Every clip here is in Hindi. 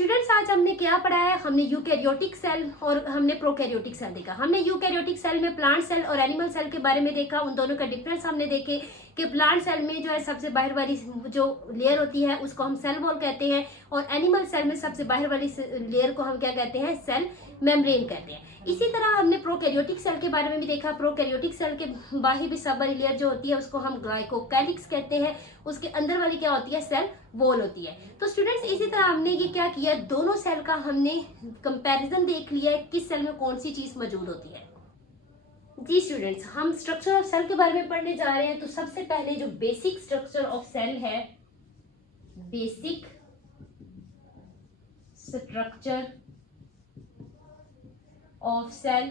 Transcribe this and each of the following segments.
स्टूडेंट्स आज हमने क्या पढ़ा है, हमने यूकैरियोटिक सेल और हमने प्रोकैरियोटिक सेल देखा। हमने यूकैरियोटिक सेल में प्लांट सेल और एनिमल सेल के बारे में देखा, उन दोनों का डिफरेंस हमने देखे कि प्लांट सेल में जो है सबसे बाहर वाली जो लेयर होती है उसको हम सेल वॉल कहते हैं, और एनिमल सेल में सबसे बाहर वाली लेयर को हम क्या कहते हैं, सेल मेम्ब्रेन कहते हैं। इसी तरह हमने प्रोकैरियोटिक सेल के बारे में भी देखा। प्रोकैरियोटिक सेल के बाहर भी सब वाली लेयर जो होती है उसको हम ग्लाइकोकैलिक्स कहते हैं, उसके अंदर वाली क्या होती है, सेल वॉल होती है। तो स्टूडेंट्स इसी तरह हमने ये क्या किया, दोनों सेल का हमने कंपैरिजन देख लिया है, किस सेल में कौन सी चीज मौजूद होती है। जी स्टूडेंट्स, हम स्ट्रक्चर ऑफ सेल के बारे में पढ़ने जा रहे हैं। तो सबसे पहले जो बेसिक स्ट्रक्चर ऑफ सेल है, बेसिक स्ट्रक्चर ऑफ सेल,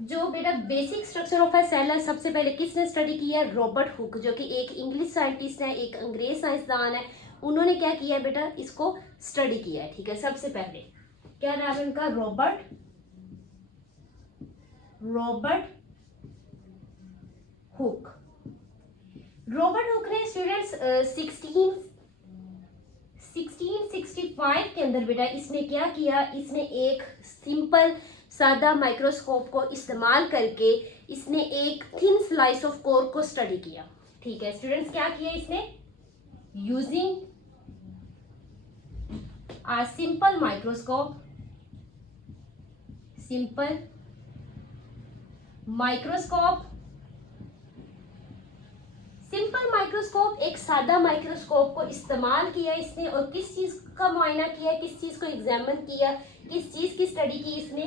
जो बेटा basic structure of a cell है, सबसे पहले किसने स्टडी किया है, रॉबर्ट हुक, जो कि एक इंग्लिश साइंटिस्ट है, एक अंग्रेज साइंसदान है। उन्होंने क्या किया है बेटा, इसको स्टडी किया है। ठीक है, सबसे पहले क्या नाम है उनका, रॉबर्ट हुक। रॉबर्ट हुक ने स्टूडेंट्स 1665 के अंदर बेटा इसने क्या किया, इसने एक सिंपल सादा माइक्रोस्कोप को इस्तेमाल करके इसने एक थिन स्लाइस ऑफ कोर्क को स्टडी किया। ठीक है स्टूडेंट्स, क्या किया इसने, using a simple microscope, simple microscope, एक सादा माइक्रोस्कोप को इस्तेमाल किया इसने, और किस चीज का मुआयना किया, किस चीज को एग्जामिन किया, किस चीज की स्टडी की इसने,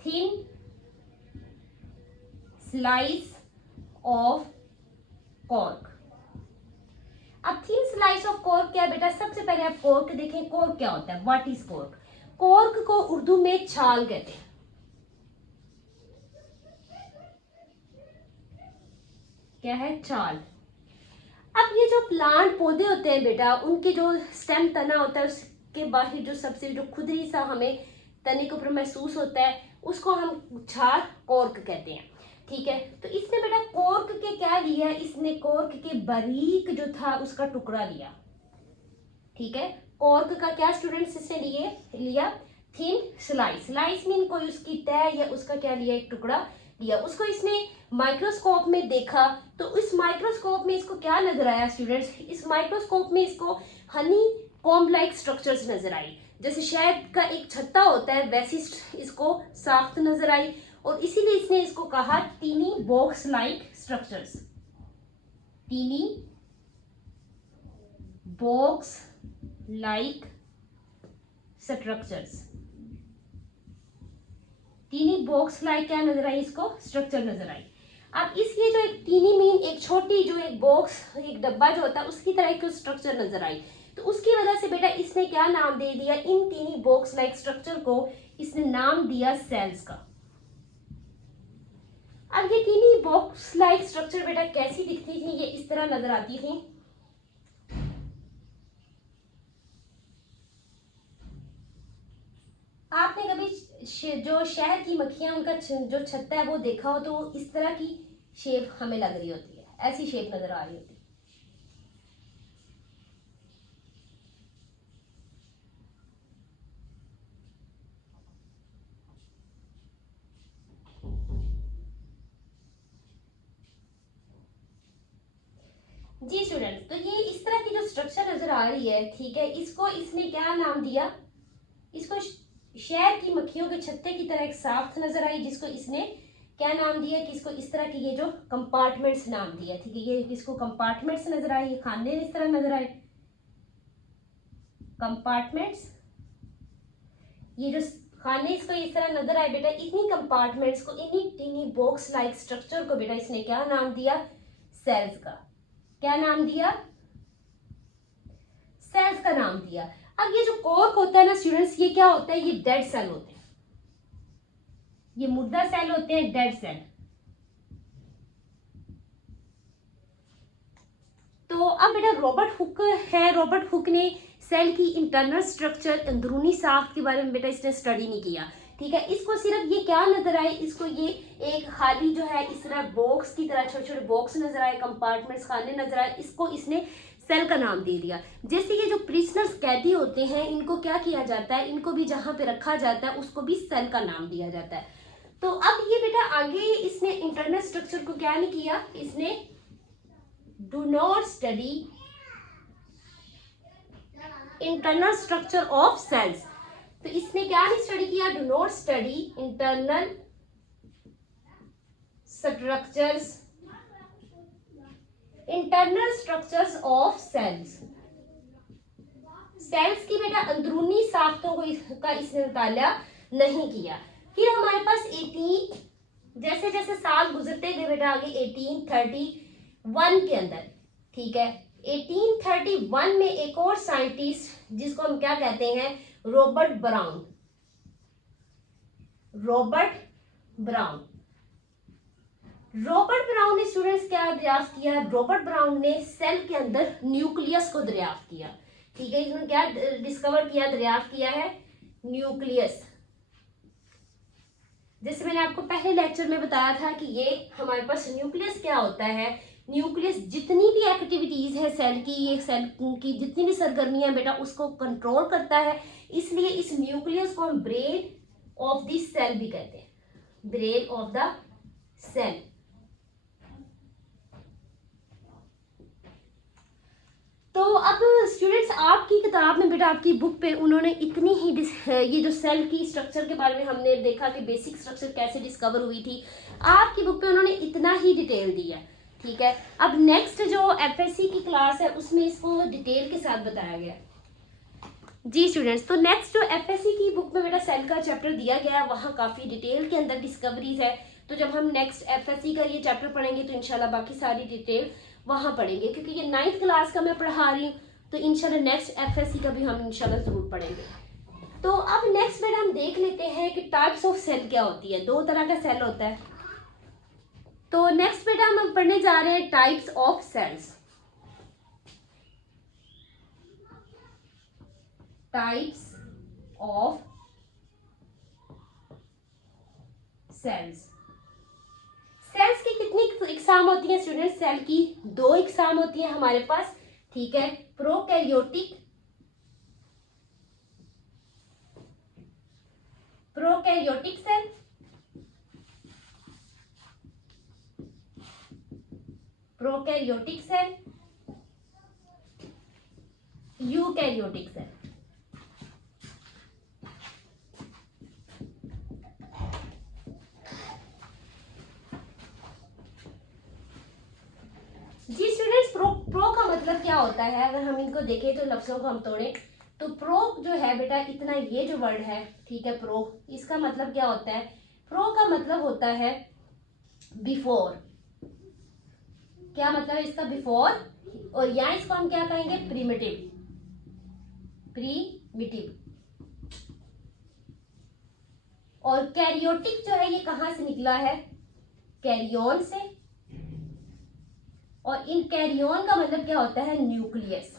थिन स्लाइस ऑफ कॉर्क। अब थिन स्लाइस ऑफ कॉर्क क्या है बेटा, सबसे पहले आप कॉर्क देखें, कॉर्क क्या होता है, व्हाट इज कॉर्क। कॉर्क को उर्दू में छाल कहते हैं। क्या है, छाल। अब ये जो प्लांट पौधे होते हैं बेटा, उनके जो स्टेम तना होता है उसके बाहर जो सबसे जो खुदरी सा हमें तने के ऊपर महसूस होता है, उसको हम छाल कॉर्क कहते हैं। ठीक है, तो इसने बेटा कॉर्क के क्या लिया, इसने कॉर्क के बारीक जो था उसका टुकड़ा लिया। ठीक है, कॉर्क का क्या स्टूडेंट्स इसने लिया, थिन स्लाइस। स्लाइस मीन कोई उसकी तह या उसका क्या लिया, एक टुकड़ा लिया। उसको इसने माइक्रोस्कोप में देखा, तो इस माइक्रोस्कोप में इसको क्या नजर आया स्टूडेंट्स, इस माइक्रोस्कोप में इसको हनी कॉम्ब लाइक स्ट्रक्चर्स नजर आई। जैसे शहद का एक छत्ता होता है वैसी इसको साख्त नजर आई, और इसीलिए इसने इसको कहा tiny box like structures, tiny box like structures. Tiny box like क्या नजर आई, इसको स्ट्रक्चर नजर आई। अब इसलिए जो एक टीनी मीन एक छोटी जो एक बॉक्स, एक डब्बा जो होता है उसकी तरह की स्ट्रक्चर नजर आई, तो उसकी वजह से बेटा इसने क्या नाम दे दिया, इन टीनी बॉक्स लाइक स्ट्रक्चर को इसने नाम दिया सेल्स का। अब ये टीनी बॉक्स लाइक स्ट्रक्चर बेटा कैसी दिखती थी, ये इस तरह नजर आती थी। आपने कभी जो शहर की मक्खियां उनका जो छत्ता है वो देखा हो, तो इस तरह की शेप हमें लग रही होती है, ऐसी शेप नजर आ रही होती है। जी स्टूडेंट्स, तो ये इस तरह की जो स्ट्रक्चर नजर आ रही है, ठीक है, इसको इसने क्या नाम दिया, इसको शहर की मक्खियों के छत्ते की तरह एक साख्त नजर आई, जिसको इसने क्या नाम दिया कि इसको इस तरह की ये जो कंपार्टमेंट्स नाम दिया। ठीक है, ये इसको कंपार्टमेंट्स नजर आए, ये खाने इस तरह नजर आए, कंपार्टमेंट्स। ये जो खाने इसको इस तरह नजर आए बेटा, इन्हीं कंपार्टमेंट्स को, इन्हीं टीनी बॉक्स लाइक स्ट्रक्चर को बेटा इसने क्या नाम दिया, सेल्स का। क्या नाम दिया, सेल्स का नाम दिया। अब ये जो कॉर्क होता है ना स्टूडेंट्स, ये क्या होता है, ये डेड सेल होते हैं, ये मुर्दा सेल होते हैं, डेड सेल। तो अब बेटा रॉबर्ट हुक है, रॉबर्ट हुक ने सेल की इंटरनल स्ट्रक्चर, अंदरूनी साख्त के बारे में बेटा इसने स्टडी नहीं किया, ठीक है। इसको सिर्फ ये क्या नजर आए, इसको ये एक खाली जो है इस तरह बॉक्स की तरह छोटे छोटे बॉक्स नजर आए, कंपार्टमेंट्स खाने नजर आए, इसको इसने सेल का नाम दे दिया। जैसे ये जो प्रिजनर्स कैदी होते हैं इनको क्या किया जाता है, इनको भी जहां पे रखा जाता है उसको भी सेल का नाम दिया जाता है। तो अब ये बेटा आगे इसने इंटरनल स्ट्रक्चर को क्या नहीं किया, इसने do not study internal structure of cells. तो इसने क्या नहीं स्टडी किया, do not study internal structures of cells. Cells की बेटा अंदरूनी साख्तों को का इसने मुताला नहीं किया। फिर हमारे पास 18 जैसे जैसे साल गुजरते गए बेटा आगे 1831 के अंदर, ठीक है, 1831 में एक और साइंटिस्ट जिसको हम क्या कहते हैं, रॉबर्ट ब्राउन ने स्टूडेंट्स क्या दरियाफ्त किया, रॉबर्ट ब्राउन ने सेल के अंदर न्यूक्लियस को दरियाफ्त किया। ठीक है, इन्होंने क्या डिस्कवर किया, दरियाफ्त किया है, न्यूक्लियस। जैसे मैंने आपको पहले लेक्चर में बताया था कि ये हमारे पास न्यूक्लियस क्या होता है, न्यूक्लियस जितनी भी एक्टिविटीज है सेल की, ये सेल की जितनी भी सरगर्मियां बेटा उसको कंट्रोल करता है। इसलिए इस न्यूक्लियस को हम ब्रेन ऑफ द सेल भी कहते हैं, ब्रेन ऑफ द सेल। तो अब स्टूडेंट्स आपकी किताब में बेटा आपकी बुक पे उन्होंने इतनी ही ये जो सेल की स्ट्रक्चर के बारे में हमने देखा कि बेसिक स्ट्रक्चर कैसे डिस्कवर हुई थी, आपकी बुक पे उन्होंने इतना ही डिटेल दिया। ठीक है, अब नेक्स्ट जो एफएससी की क्लास है उसमें इसको डिटेल के साथ बताया गया। जी स्टूडेंट्स, तो नेक्स्ट जो एफएससी की बुक में बेटा सेल का चैप्टर दिया गया है, वहाँ काफ़ी डिटेल के अंदर डिस्कवरीज है। तो जब हम नेक्स्ट एफएससी का ये चैप्टर पढ़ेंगे तो इंशाल्लाह बाकी सारी डिटेल वहाँ पढ़ेंगे, क्योंकि ये 9th क्लास का मैं पढ़ा रही हूँ, तो इंशाल्लाह नेक्स्ट एफएससी का भी हम इंशाल्लाह ज़रूर पढ़ेंगे। तो अब नेक्स्ट बेटा हम देख लेते हैं कि टाइप्स ऑफ सेल क्या होती है। 2 तरह का सेल होता है। तो नेक्स्ट बेटा हम पढ़ने जा रहे हैं types of cells. Types of cells. Cells की कितनी इकसाम होती है स्टूडेंट, सेल की 2 इकसाम होती है हमारे पास। ठीक है, prokaryotic cell, prokaryotic cell, eukaryotic cell. जी स्टूडेंट्स, प्रो का मतलब क्या होता है, अगर हम इनको देखें तो लफ्जों को हम तोड़ें तो प्रो जो है बेटा इतना ये जो वर्ड है, ठीक है, प्रो, इसका मतलब क्या होता है, प्रो का मतलब होता है बिफोर। क्या मतलब है इसका, बिफोर, और या इसको हम क्या कहेंगे, प्रीमिटिव। और कैरियोटिक जो है ये कहां से निकला है, कैरियोन से, और इन कैरियोन का मतलब क्या होता है, न्यूक्लियस।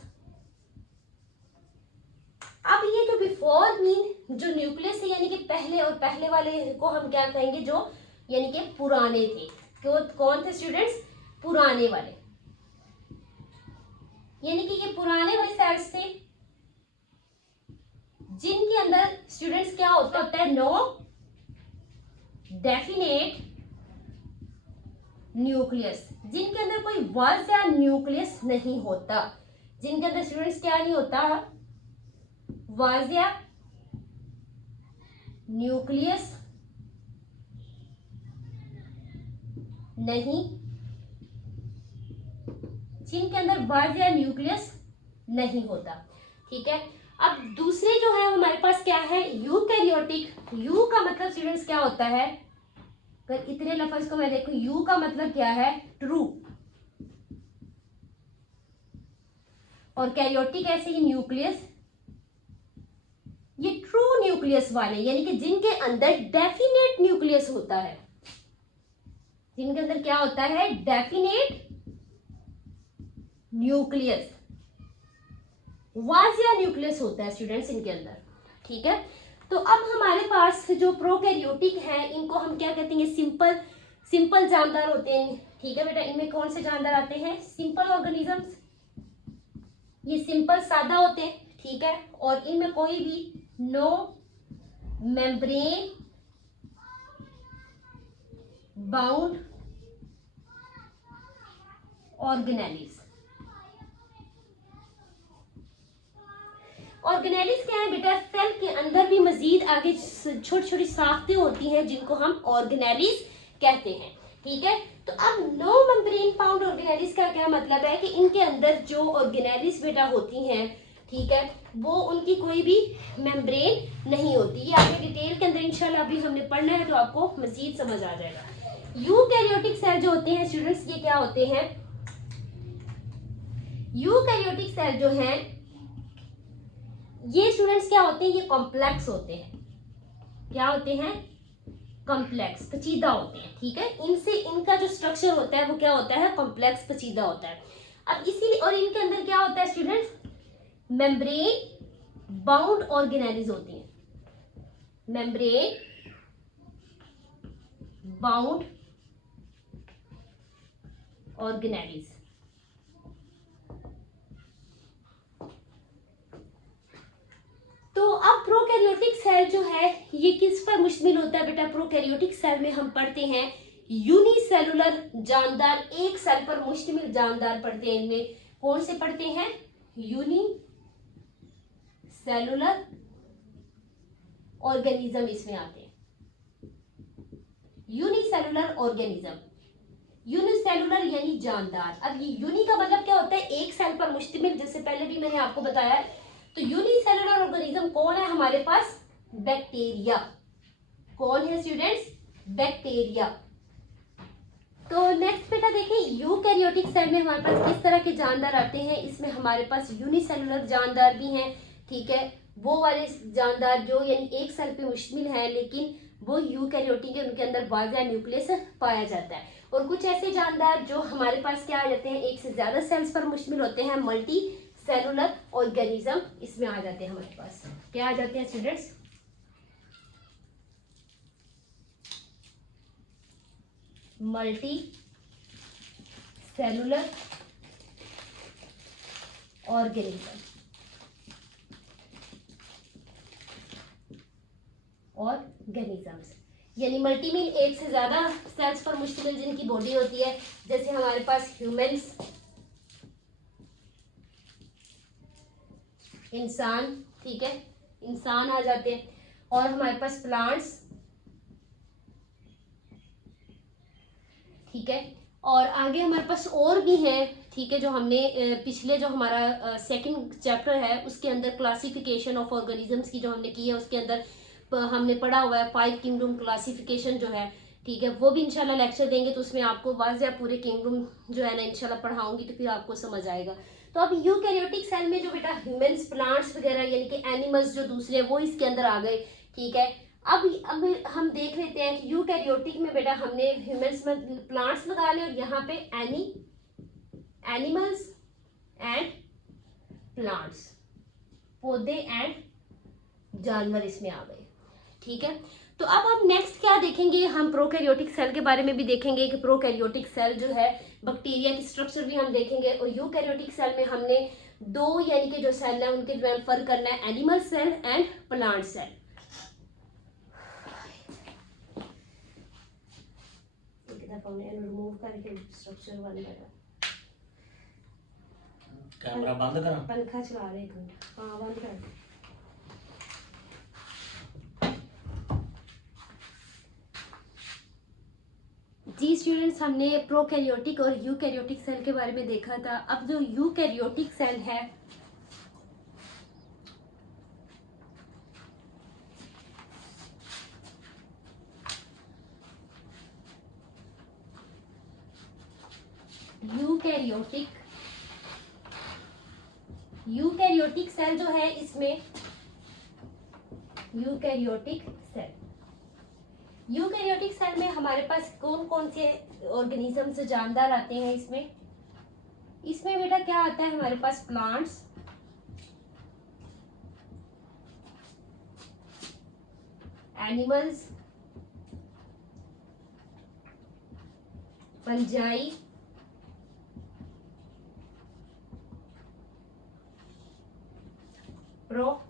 अब ये जो बिफोर मीन जो न्यूक्लियस है यानी कि पहले, और पहले वाले को हम क्या कहेंगे, जो यानी कि पुराने थे। कौन थे स्टूडेंट्स, पुराने वाले, यानी कि ये पुराने वाले सेल्स थे जिनके अंदर स्टूडेंट्स क्या होता है, नो डेफिनेट न्यूक्लियस, जिनके अंदर कोई वाज़ेह न्यूक्लियस नहीं होता, जिनके अंदर स्टूडेंट्स क्या नहीं होता, वाज़ेह न्यूक्लियस नहीं, जिनके अंदर वाज़ेह न्यूक्लियस नहीं होता। ठीक है, अब दूसरे जो है हमारे पास क्या है, यूकैरियोटिक। यू का मतलब स्टूडेंट्स क्या होता है, अगर इतने लफ्ज को मैं देखूं, यू का मतलब क्या है, ट्रू, और कैरियोटिक ऐसे ही न्यूक्लियस, ये ट्रू न्यूक्लियस वाले, यानी कि जिनके अंदर डेफिनेट न्यूक्लियस होता है, जिनके अंदर क्या होता है, डेफिनेट न्यूक्लियस, वाज़ेह न्यूक्लियस होता है स्टूडेंट्स इनके अंदर। ठीक है, तो अब हमारे पास जो प्रोकैरियोटिक है इनको हम क्या कहते हैं, सिंपल जानदार होते हैं। ठीक है बेटा, इनमें कौन से जानदार आते हैं, सिंपल ऑर्गेनिजम्स, ये सिंपल सादा होते हैं। ठीक है, और इनमें कोई भी no membrane bound organelles. Organelles क्या है बेटा, सेल के अंदर भी मजीद आगे छोटी छोटी साख्तें होती हैं जिनको हम ऑर्गेनेलिस कहते हैं। ठीक है, तो अब नो मेम्ब्रेन बाउंड ऑर्गेनेलिस का क्या मतलब है कि इनके अंदर जो ऑर्गेनेलिस बेटा होती हैं, ठीक है, वो उनकी कोई भी मेम्ब्रेन नहीं होती। ये आगे डिटेल के अंदर इंशाल्लाह अभी हमने पढ़ना है तो आपको मजीद समझ आ जाएगा। यूकैरियोटिक सेल जो होते हैं स्टूडेंट्स, ये क्या होते हैं, यूकैरियोटिक सेल जो हैं ये स्टूडेंट्स क्या होते हैं, ये कॉम्प्लेक्स होते हैं। क्या होते हैं, कॉम्प्लेक्स, पेचीदा होते हैं। ठीक है, इनसे इनका जो स्ट्रक्चर होता है वो क्या होता है, कॉम्प्लेक्स, पेचीदा होता है। अब इसीलिए, और इनके अंदर क्या होता है स्टूडेंट्स, मेम्ब्रेन बाउंड ऑर्गेनेलिस होती हैं, मेम्ब्रेन बाउंड ऑर्गेनेलिस। तो अब प्रोकैरियोटिक सेल जो है ये किस पर मुश्तमिल होता है बेटा, प्रोकैरियोटिक सेल में हम पढ़ते हैं यूनिसेलुलर जानदार, एक सेल पर मुश्तमिल जानदार पढ़ते हैं। इनमें कौन से पढ़ते हैं, यूनिसेलुलर ऑर्गेनिज्म इसमें आते हैं। यूनिसेलुलर ऑर्गेनिज्म, यूनिसेलुलर यानी जानदार। अब ये यूनि का मतलब क्या होता है, एक सेल पर मुश्तमिल, जिससे पहले भी मैंने आपको बताया है। तो यूनिसेलुलर ऑर्गेनिज्म कौन है हमारे पास, बैक्टीरिया। कौन है स्टूडेंट्स, बैक्टीरिया। तो नेक्स्ट बेटा देखिए, यूकैरियोटिक सेल में हमारे पास किस तरह के जानदार आते हैं। इसमें हमारे पास यूनिसेलुलर जानदार भी हैं। ठीक है, वो वाले जानदार जो यानी एक सेल पे मुश्तमिल है लेकिन वो यूकैरियोटिक है, उनके अंदर वाज़ा न्यूक्लियस पाया जाता है। और कुछ ऐसे जानदार जो हमारे पास क्या आ जाते हैं, एक से ज्यादा सेल्स पर मुश्तमिल होते हैं, मल्टी सेलुलर ऑर्गेनिज्म इसमें आ जाते हैं। हमारे पास क्या आ जाते हैं students, multi cellular organism organisms, यानी मल्टी मीन एक से ज्यादा सेल्स पर मुश्तमिल जिनकी बॉडी होती है, जैसे हमारे पास ह्यूमंस, इंसान। ठीक है, इंसान आ जाते हैं, और हमारे पास प्लांट्स। ठीक है, और आगे हमारे पास और भी हैं। ठीक है, जो हमने पिछले जो हमारा सेकंड चैप्टर है उसके अंदर क्लासिफिकेशन ऑफ ऑर्गेनिजम्स की जो हमने की है, उसके अंदर हमने पढ़ा हुआ है 5 किंगडम क्लासिफिकेशन जो है। ठीक है, वो भी इंशाल्लाह लेक्चर देंगे तो उसमें आपको वाज़िया पूरे किंगडम जो है ना इंशाल्लाह पढ़ाऊंगी, तो फिर आपको समझ आएगा। तो अब यूकैरियोटिक सेल में जो बेटा ह्यूमंस, प्लांट्स वगैरह यानी कि एनिमल्स जो दूसरे वो इसके अंदर आ गए। ठीक है, अब हम देख लेते हैं कि यूकैरियोटिक में बेटा हमने ह्यूमंस में प्लांट्स लगा लिया और यहाँ पे एनिमल्स एंड प्लांट्स, पौधे एंड जानवर इसमें आ गए। ठीक है, तो अब हम नेक्स्ट क्या देखेंगे, हम प्रोकैरियोटिक सेल के बारे में भी देखेंगे कि प्रोकैरियोटिक सेल जो है बैक्टीरिया की स्ट्रक्चर भी हम देखेंगे। और यूकैरियोटिक सेल में हमने दो यानी कि जो सेल है उनके जो फर्क करना है, animal cell and plant cell. Remove करके स्ट्रक्चर वाले कैमरा बंद करा, पंखा चला रहे थे। हाँ बंद कर। जी स्टूडेंट्स, हमने प्रोकैरियोटिक और यूकैरियोटिक सेल के बारे में देखा था। अब जो यूकैरियोटिक सेल है यूकैरियोटिक सेल जो है, इसमें यूकैरियोटिक सेल में हमारे पास कौन कौन से ऑर्गेनिज्म से जानदार आते हैं। इसमें बेटा क्या आता है हमारे पास, plants, animals, fungi, protista.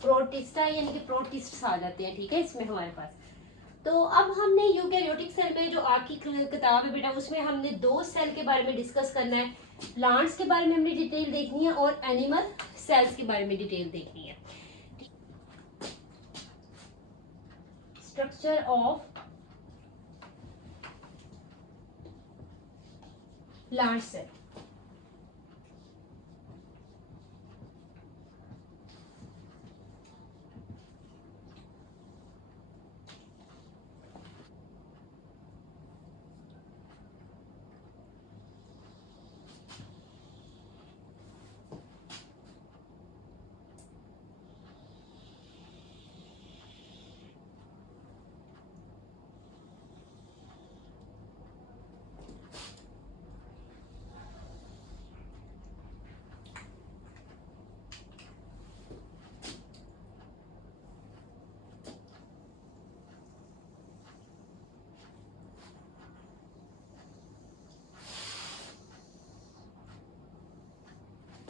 Protista यानी कि प्रोटिस्ट आ जाते हैं, ठीक है, इसमें हमारे पास। तो अब हमने यूकैरियोटिक सेल में जो आपकी किताब है बेटा, उसमें हमने 2 सेल के बारे में डिस्कस करना है। प्लांट्स के बारे में हमने डिटेल देखनी है और एनिमल सेल्स के बारे में डिटेल देखनी है। Structure of plant cell.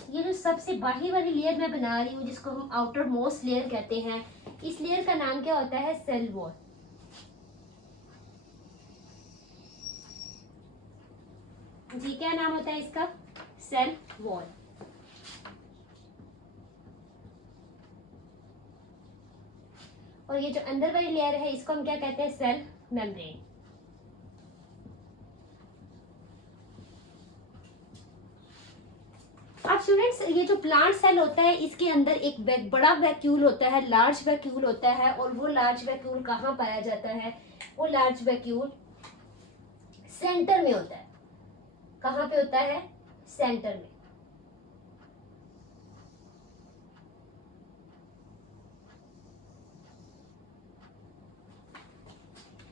ये जो सबसे बाहरी वाली लेयर मैं बना रही हूँ, जिसको हम आउटर मोस्ट लेयर कहते हैं, इस लेयर का नाम क्या होता है? Cell wall. जी, क्या नाम होता है इसका? Cell wall. और ये जो अंदर वाली लेयर है, इसको हम क्या कहते हैं? Cell membrane. अब स्टूडेंट्स, ये जो प्लांट सेल होता है, इसके अंदर एक बड़ा वैक्यूल होता है, लार्ज वैक्यूल होता है। और वो लार्ज वैक्यूल कहाँ पाया जाता है? वो लार्ज वैक्यूल सेंटर में होता है। कहाँ पे होता है? सेंटर में।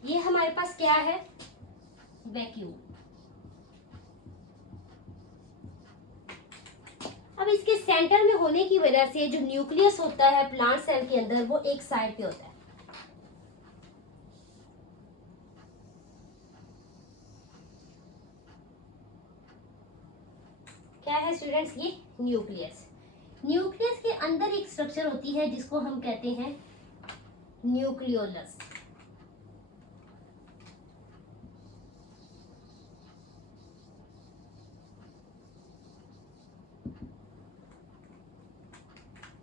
ये हमारे पास क्या है? वैक्यूल। अब इसके सेंटर में होने की वजह से जो न्यूक्लियस होता है प्लांट सेल के अंदर, वो एक साइड पे होता है। क्या है स्टूडेंट्स? ये न्यूक्लियस। न्यूक्लियस के अंदर एक स्ट्रक्चर होती है जिसको हम कहते हैं न्यूक्लियोलस।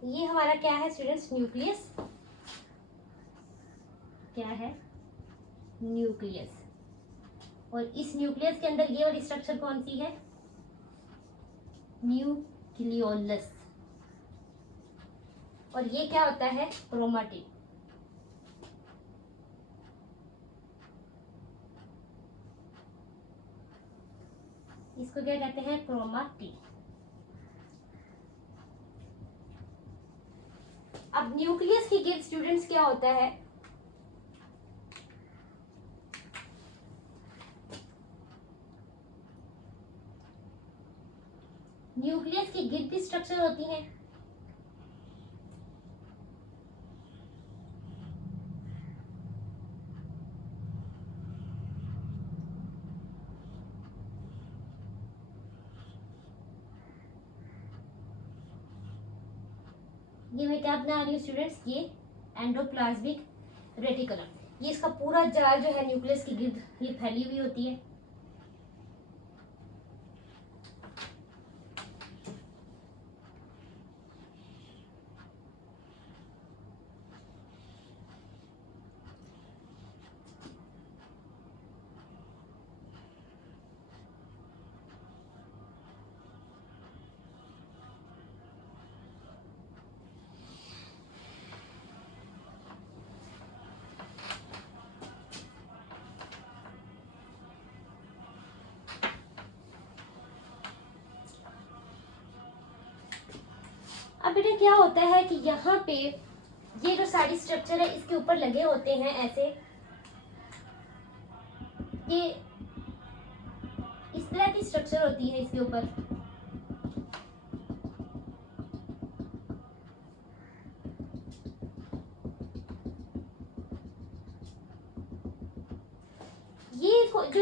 ये हमारा क्या है स्टूडेंट्स? न्यूक्लियस। क्या है? न्यूक्लियस। और इस न्यूक्लियस के अंदर ये वाली स्ट्रक्चर कौन सी है? न्यूक्लियोलस। और ये क्या होता है? क्रोमाटिन। इसको क्या कहते हैं? क्रोमाटिन। अब न्यूक्लियस के गिर्द स्टूडेंट्स क्या होता है? न्यूक्लियस की गिर्द भी स्ट्रक्चर होती है। ये मैं क्या बना रही हूँ स्टूडेंट्स? ये एंडोप्लाज्मिक रेटिकुलम। ये इसका पूरा जाल जो है न्यूक्लियस की गिर्द ये फैली हुई होती है। अब बेटा क्या होता है कि यहाँ पे ये जो सारी स्ट्रक्चर है इसके ऊपर लगे होते हैं ऐसे, ये इस तरह की स्ट्रक्चर होती है इसके ऊपर।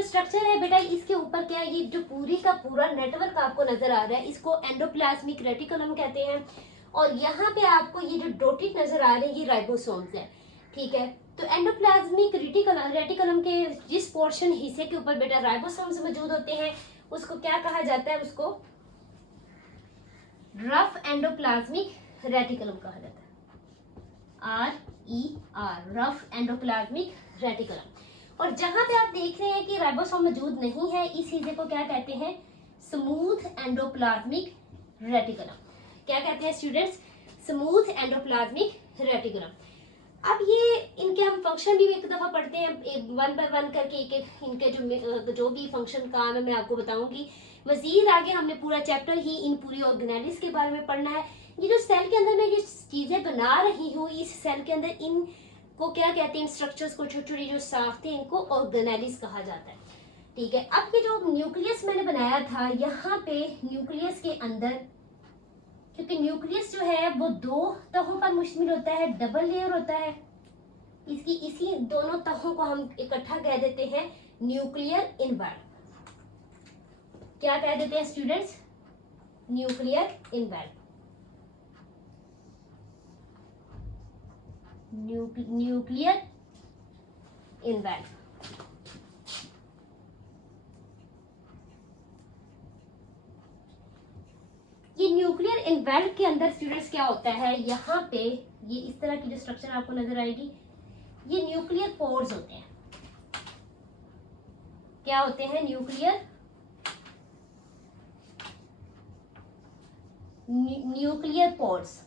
स्ट्रक्चर है बेटा, इसके ऊपर क्या है, ये जो पूरी का पूरा नेटवर्क आपको नजर आ रहा है, इसको एंडोप्लाज्मिक रेटिकुलम कहते हैं। और यहाँ पे आपको ये जो डोटेड नजर आ रहे हैं, ये राइबोसोम्स है, ठीक है। तो एंडोप्लाज्मिक रेटिकुलम के जिस पोर्शन हिस्से के ऊपर बेटा राइबोसोम्स मौजूद होते हैं, उसको क्या कहा जाता है, उसको रफ एंडोप्लाज्मिक रेटिकुलम कहा जाता है, RER, रफ एंडोप्लाज्मिक रेटिकुलम। और जहां पे आप देख रहे हैं कि राइबोसोम मौजूद नहीं है, इस हिस्से को क्या कहते हैं, स्मूथ एंडोप्लाज्मिक रेटिकुलम। क्या कहते हैं स्टूडेंट्स, स्मूथ एंडोप्लाज्मिक रेटिकुलम। अब ये इनके हम फंक्शन भी एक दफा पढ़ते हैं, एक वन बाय वन करके एक एक इनके जो भी फंक्शन काम है मैं आपको बताऊंगी। मजीद आगे हमने पूरा चैप्टर ही इन पूरी ऑर्गेनाइज के बारे में पढ़ना है। ये जो सेल के अंदर मैं ये चीजें बना रही हूँ, इस सेल के अंदर इनको क्या कहते हैं, स्ट्रक्चर्स को, छोटी छोटी जो साख्तें, इनको ऑर्गेनाइज कहा जाता है, ठीक है। अब ये जो न्यूक्लियस मैंने बनाया था, यहाँ पे न्यूक्लियस के अंदर, क्योंकि न्यूक्लियस जो है वो दो तहों पर मुश्तमिल होता है, डबल लेयर होता है इसकी, इसी दोनों तहों को हम इकट्ठा कह देते हैं न्यूक्लियर इनवैल्व। क्या कह देते हैं स्टूडेंट्स, न्यूक्लियर इनवैल्व। न्यूक्लियर इनवैल्व। ये न्यूक्लियर इनवैल्व के अंदर स्टूडेंट्स क्या होता है, यहाँ पे ये इस तरह की जो स्ट्रक्चर आपको नजर आएगी, ये न्यूक्लियर पोर्स होते हैं। क्या होते हैं, न्यूक्लियर पोर्स।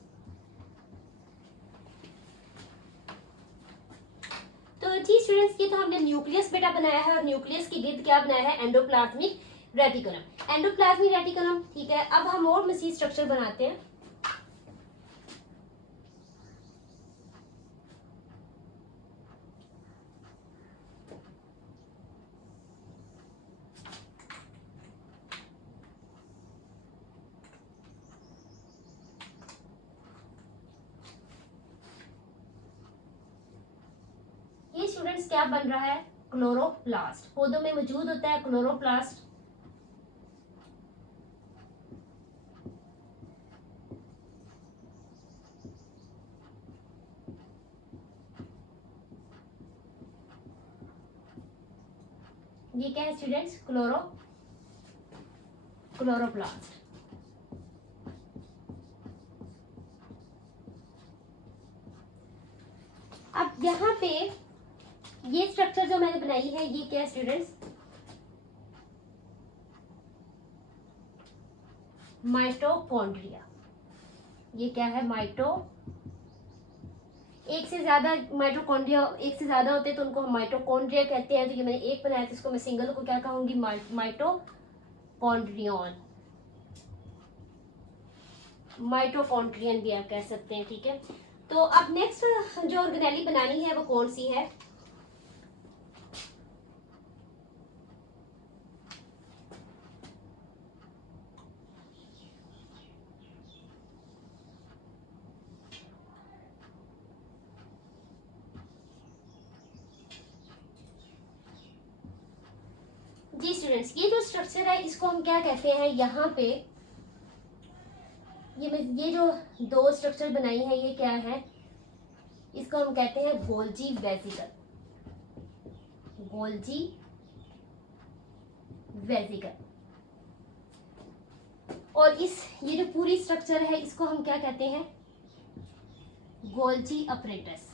तो जी स्टूडेंट्स, ये तो हमने न्यूक्लियस बेटा बनाया है, और न्यूक्लियस के गिर्द क्या बनाया है, एंडोप्लाज्मिक रेटिकुलम। एंडोप्लाज्मिक रेटिकुलम, ठीक है। अब हम और मजीद स्ट्रक्चर बनाते हैं। ये स्टूडेंट्स क्या बन रहा है, क्लोरोप्लास्ट। पौधों में मौजूद होता है क्लोरोप्लास्ट। ये क्या है स्टूडेंट्स, क्लोरोप्लास्ट। अब यहाँ पे ये स्ट्रक्चर जो मैंने बनाई है, ये क्या है स्टूडेंट्स, माइटोकॉन्ड्रिया। ये क्या है, एक से ज्यादा माइटोकॉन्ड्रिया, एक से ज्यादा होते हैं तो उनको हम माइटोकॉन्ड्रिया कहते हैं। तो ये मैंने एक बनाया, तो इसको मैं सिंगल को क्या कहूंगी, माइटोकॉन्ड्रियन। माइटोकॉन्ड्रियन भी आप कह सकते हैं, ठीक है। तो अब नेक्स्ट जो ऑर्गेनेली बनानी है वो कौन सी है, जी स्टूडेंट्स, ये जो स्ट्रक्चर है इसको हम क्या कहते हैं, यहाँ पे ये जो दो स्ट्रक्चर बनाई है, ये क्या है, इसको हम कहते हैं गोल्जी वेसिकल। Golgi vesicle. और ये जो पूरी स्ट्रक्चर है, इसको हम क्या कहते हैं, गोल्जी अपरेटस।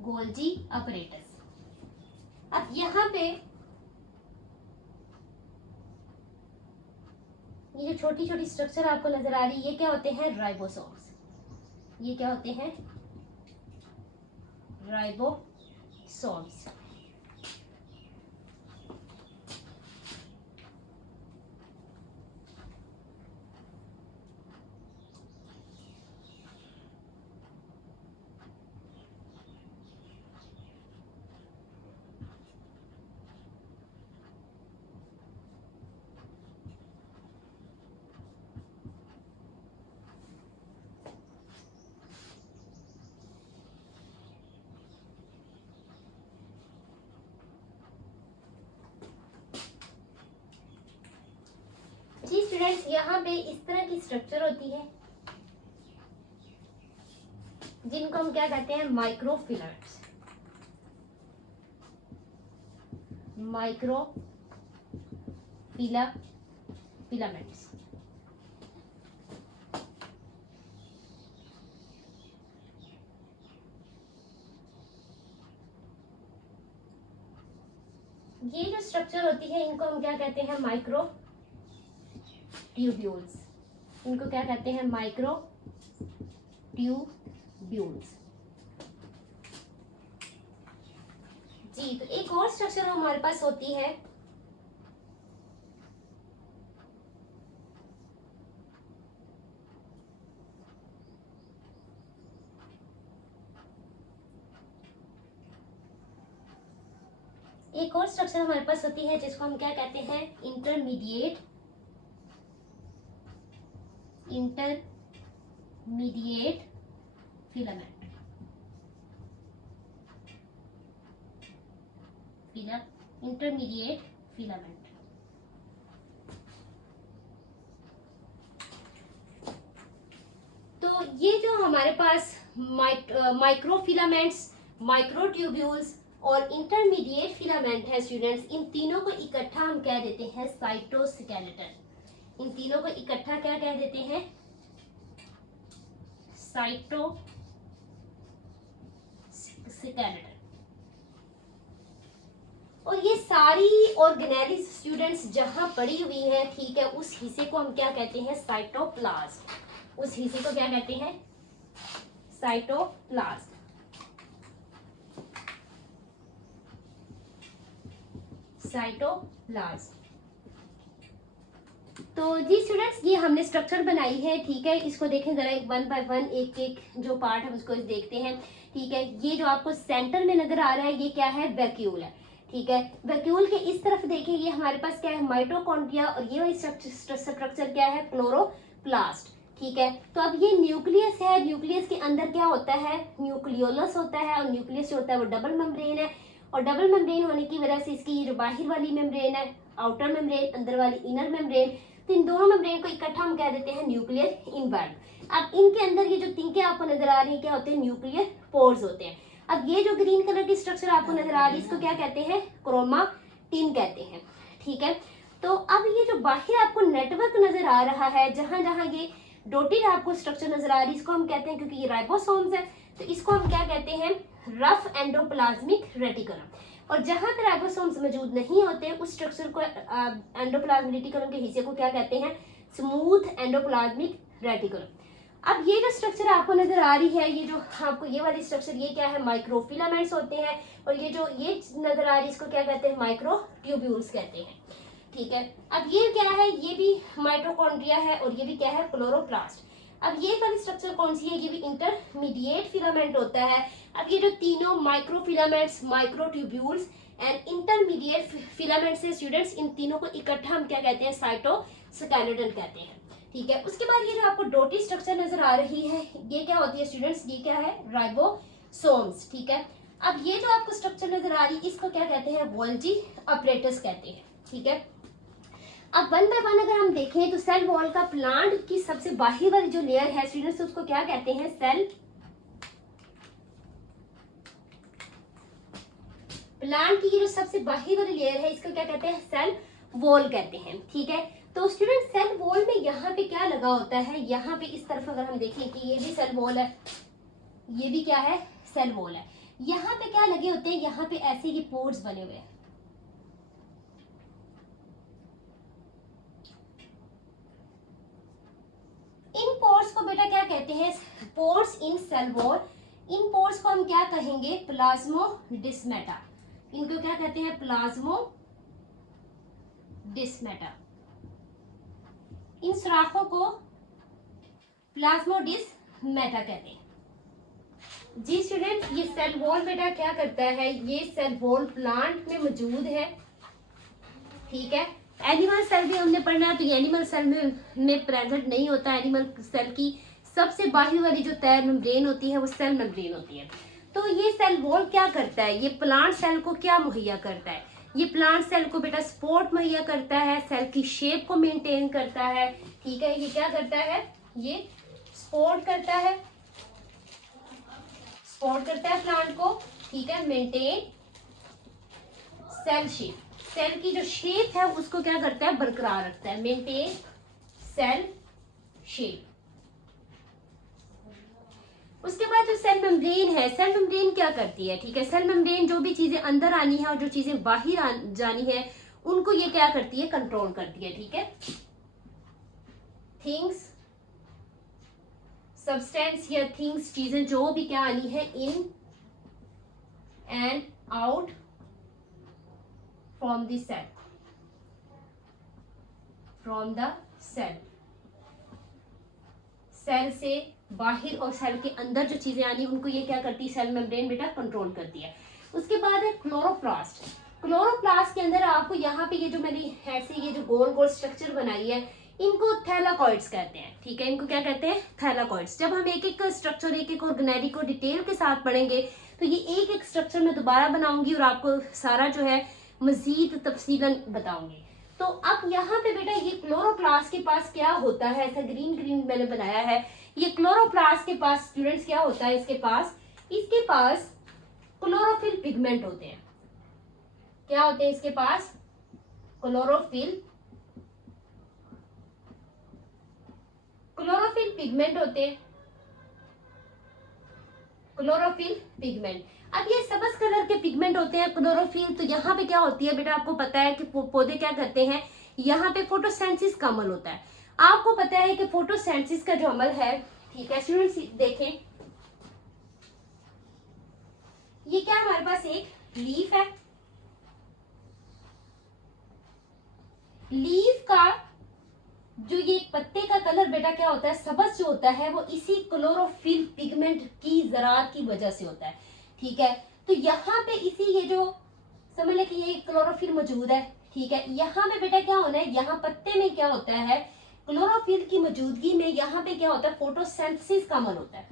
Golgi apparatus. अब यहाँ पे ये जो छोटी छोटी स्ट्रक्चर आपको नजर आ रही है, ये क्या होते हैं, राइबोसोम्स। ये क्या होते हैं, राइबोसोम्स। स्टूडेंट्स यहाँ पे इस तरह की स्ट्रक्चर होती है जिनको हम क्या कहते हैं, माइक्रोफिलामेंट्स। फिलामेंट्स। ये जो स्ट्रक्चर होती है इनको हम क्या कहते हैं, माइक्रो ट्यूब्यूल्स। इनको क्या कहते हैं, माइक्रो ट्यूब्यूल्स। जी, तो एक और स्ट्रक्चर हमारे पास होती है हमारे पास होती है जिसको हम क्या कहते हैं, इंटरमीडिएट फिलामेंट। Intermediate filament. तो ये जो हमारे पास माइक्रोफिलामेंट्स, माइक्रोट्यूब्यूल्स और इंटरमीडिएट फिलामेंट है स्टूडेंट्स, इन तीनों को इकट्ठा हम कह देते हैं साइटोस्केलेटन। इन तीनों को इकट्ठा क्या कह देते हैं, साइटोस्केलेटन। और ये सारी ऑर्गेनेलिज स्टूडेंट्स जहां पड़ी हुई हैं, ठीक है, उस हिस्से को हम क्या कहते हैं, साइटोप्लाज्म। उस हिस्से को क्या कहते हैं, साइटोप्लाज्म। तो जी स्टूडेंट्स, ये हमने स्ट्रक्चर बनाई है, ठीक है। इसको देखें जरा, एक वन बाय वन एक एक जो पार्ट है उसको देखते हैं, ठीक है। ये जो आपको सेंटर में नजर आ रहा है ये क्या है, वैक्यूल है, ठीक है। वैक्यूल के इस तरफ देखें, ये हमारे पास क्या है, माइटोकॉन्ड्रिया, और ये वाली स्ट्रक्चर क्या है, क्लोरोप्लास्ट, ठीक है। तो अब ये न्यूक्लियस है, न्यूक्लियस के अंदर क्या होता है, न्यूक्लियोलस होता है, और न्यूक्लियस जो होता है वो डबल मेम्ब्रेन है, और डबल मेम्ब्रेन होने की वजह से इसकी ये जो बाहर वाली मेम्ब्रेन है आउटर मेम्ब्रेन, अंदर वाली इनर मेम्ब्रेन, तो इन दोनों मेम्ब्रेन को इकट्ठा हम कह देते हैं न्यूक्लियर इनवर्ट। अब इनके अंदर ये जो तिनके आपको नजर आ रही है क्या होते हैं, न्यूक्लियर पोर्स होते हैं। अब ये जो ग्रीन कलर की स्ट्रक्चर आपको नजर आ रही है इसको क्या कहते हैं, क्रोमाटिन कहते हैं, ठीक है। तो अब ये जो बाहर आपको नेटवर्क नजर आ रहा है, जहां जहां ये डॉटेड आपको स्ट्रक्चर नजर आ रही है, इसको हम कहते हैं, क्योंकि ये राइबोसोम्स है तो इसको हम क्या कहते हैं, रफ एंडोप्लाज्मिक रेटिकुलम। और जहां पर राइबोसोम्स मौजूद नहीं होते उस स्ट्रक्चर को, एंडोप्लाज्मिक रेटिकुलम के हिस्से को क्या कहते हैं, स्मूथ एंडोप्लाज्मिक रेटिकुलम। अब ये जो स्ट्रक्चर आपको नजर आ रही है, ये जो आपको ये वाली स्ट्रक्चर, ये क्या है, माइक्रोफिलामेंट्स होते हैं, और ये जो ये नजर आ रही है इसको क्या कहते हैं, माइक्रोट्यूब्यूल्स कहते हैं, ठीक है। अब ये क्या है, ये भी माइटोकॉन्ड्रिया है, और ये भी क्या है, क्लोरोप्लास्ट। अब ये वाली स्ट्रक्चर कौन सी है, ये भी इंटरमीडिएट फिलामेंट होता है। अब ये जो तीनों microfilaments, microtubules and intermediate filaments से स्टूडेंट्स, इन तीनों को इकट्ठा हम क्या कहते हैं, साइटोस्केलेटन कहते हैं, ठीक है। उसके बाद ये जो आपको डॉटेड स्ट्रक्चर नजर आ रही है ये क्या होती है स्टूडेंट्स, ये क्या है, राइबोसोम्स, ठीक है। अब ये जो आपको स्ट्रक्चर नजर आ रही है इसको क्या कहते हैं, गोल्जी अपरेटस कहते हैं, ठीक है। अब वन बाय वन अगर हम देखें तो सेल वॉल का प्लांट की सबसे बाहरी वाली जो लेयर है स्टूडेंट्स, उसको क्या कहते हैं, सेल प्लांट की ये जो सबसे बाहरी वाली लेयर है इसको क्या कहते हैं, सेल वॉल कहते हैं, ठीक है। तो स्टूडेंट सेल वॉल में यहाँ पे क्या लगा होता है, यहाँ पे इस तरफ अगर हम देखें कि ये भी सेल वॉल है, ये भी क्या है, सेल वॉल है। यहाँ पे क्या लगे होते हैं, यहाँ पे ऐसे ही पोर्स बने हुए हैं, इन पोर्स को बेटा क्या कहते हैं, पोर्स इन सेल वॉल। इन पोर्स को हम क्या कहेंगे, प्लाज्मोडिस्मेटा। इनको क्या कहते हैं, प्लाज्मोडिस्मेटा। इन सुराखों को प्लाज्मोडिस्मेटा कहते हैं। जी स्टूडेंट, ये सेल वॉल बेटा क्या करता है, ये सेल वॉल प्लांट में मौजूद है, ठीक है। एनिमल सेल भी हमने पढ़ना है तो ये एनिमल सेल में प्रेजेंट नहीं होता। एनिमल सेल की सबसे बाहरी वाली जो तय मेम्ब्रेन होती है वो सेल मेम्ब्रेन होती है। तो ये सेल वॉल क्या करता है, ये प्लांट सेल को क्या मुहैया करता है, ये प्लांट सेल को बेटा सपोर्ट मुहैया करता है, सेल की शेप को मेंटेन करता है, ठीक है। ये क्या करता है, ये सपोर्ट करता है, सपोर्ट करता है प्लांट को, ठीक है। मेंटेन सेल शेप, सेल की जो शेप है उसको क्या करता है, बरकरार रखता है। Maintain cell shape. उसके बाद जो सेल मेम्ब्रेन है, सेल मेम्ब्रेन क्या करती है, ठीक है। सेल मेम्ब्रेन जो भी चीजें अंदर आनी है और जो चीजें बाहर जानी है उनको ये क्या करती है, कंट्रोल करती है, ठीक है। थिंग्स, सब्सटेंस या थिंग्स, चीजें जो भी क्या आनी है, in and out from the cell, from the cell, cell से बाहर और सेल के अंदर जो चीजें आनी उनको ये क्या करती है, सेल मेम्ब्रेन बेटा कंट्रोल करती है। उसके बाद है क्लोरोप्लास्ट। क्लोरोप्लास्ट के अंदर आपको यहाँ पे ये जो मैंने ऐसे ये जो गोल गोल स्ट्रक्चर बनाई है इनको थैलाकॉइड्स कहते हैं, ठीक है। इनको क्या कहते हैं, थैलाकॉइड्स। जब हम एक एक स्ट्रक्चर, एक एक ऑर्गेनेली को डिटेल के साथ पढ़ेंगे तो ये एक एक स्ट्रक्चर मैं दोबारा बनाऊंगी और आपको सारा जो है मजीद तफसीलन बताऊंगी। तो अब यहाँ पे बेटा ये क्लोरोप्लास्ट के पास क्या होता है, ऐसा ग्रीन ग्रीन मैंने बनाया है। ये क्लोरोप्लास्ट के पास स्टूडेंट्स क्या होता है, इसके पास क्लोरोफिल पिगमेंट होते हैं। क्या होते हैं इसके पास, क्लोरोफिल पिगमेंट होते हैं, क्लोरोफिल पिगमेंट। अब ये सबज कलर के पिगमेंट होते हैं क्लोरोफिल। तो यहाँ पे क्या होती है बेटा, आपको पता है कि पौधे क्या करते हैं, यहाँ पे फोटोसेंसिस का अमल होता है। आपको पता है कि फोटोसेंसिस का जो अमल है, ठीक है स्टूडेंट्स, देखें ये क्या हमारे पास एक लीफ है, लीफ का जो ये पत्ते का कलर बेटा क्या होता है, सबज जो होता है वो इसी क्लोरोफिल पिगमेंट की ज़रात की वजह से होता है, ठीक है। तो यहाँ पे इसी ये जो समझ लें कि ये क्लोरोफिल मौजूद है, ठीक है। यहाँ पे बेटा क्या होना है, यहाँ पत्ते में क्या होता है, क्लोरोफिल की मौजूदगी में यहाँ पे क्या होता है, फोटोसिंथेसिस का अमल होता है,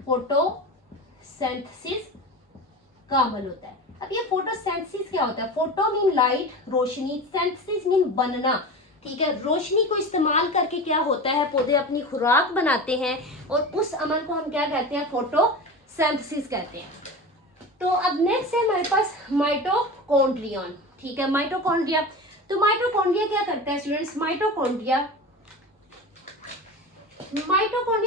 फोटोसिंथेसिस का अमल होता है। अब ये फोटोसिंथेसिस क्या होता है, फोटो मीन लाइट, रोशनी, सिंथेसिस मीन बनना, ठीक है। रोशनी को इस्तेमाल करके क्या होता है, पौधे अपनी खुराक बनाते हैं और उस अमल को हम क्या कहते हैं, फोटोसिंथेसिस कहते हैं। तो अब नेक्स्ट है हमारे पास माइटोकॉन्ड्रियन, ठीक है। माइटोकॉन्ड्रिया, तो माइटोकॉन्ड्रिया क्या करता है स्टूडेंट्स, माइटोकॉन्ड्रिया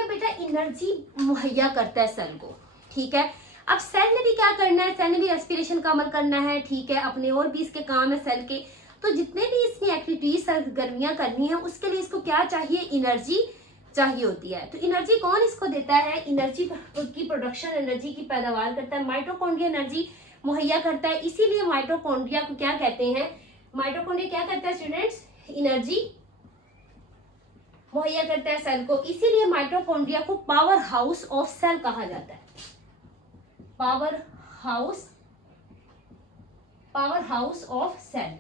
बेटा एनर्जी मुहैया करता है सेल को, ठीक है। अब सेल ने भी क्या करना है, सेल ने भी रेस्पिरेशन का अमल करना है, ठीक है। अपने और भी इसके काम है सेल के। तो जितने भी इसकी एक्टिविटीज सरगर्मियां करनी है उसके लिए इसको क्या चाहिए, एनर्जी चाहिए होती है। तो एनर्जी कौन इसको देता है, एनर्जी की प्रोडक्शन, एनर्जी की पैदावार करता है माइटोकॉन्ड्रिया, एनर्जी मुहैया करता है। इसीलिए माइटोकॉन्ड्रिया को क्या कहते हैं, माइटोकॉन्ड्रिया क्या करता है स्टूडेंट्स, एनर्जी मुहैया करता है सेल को। इसीलिए माइटोकॉन्ड्रिया को पावर हाउस ऑफ सेल कहा जाता है, power house of cell.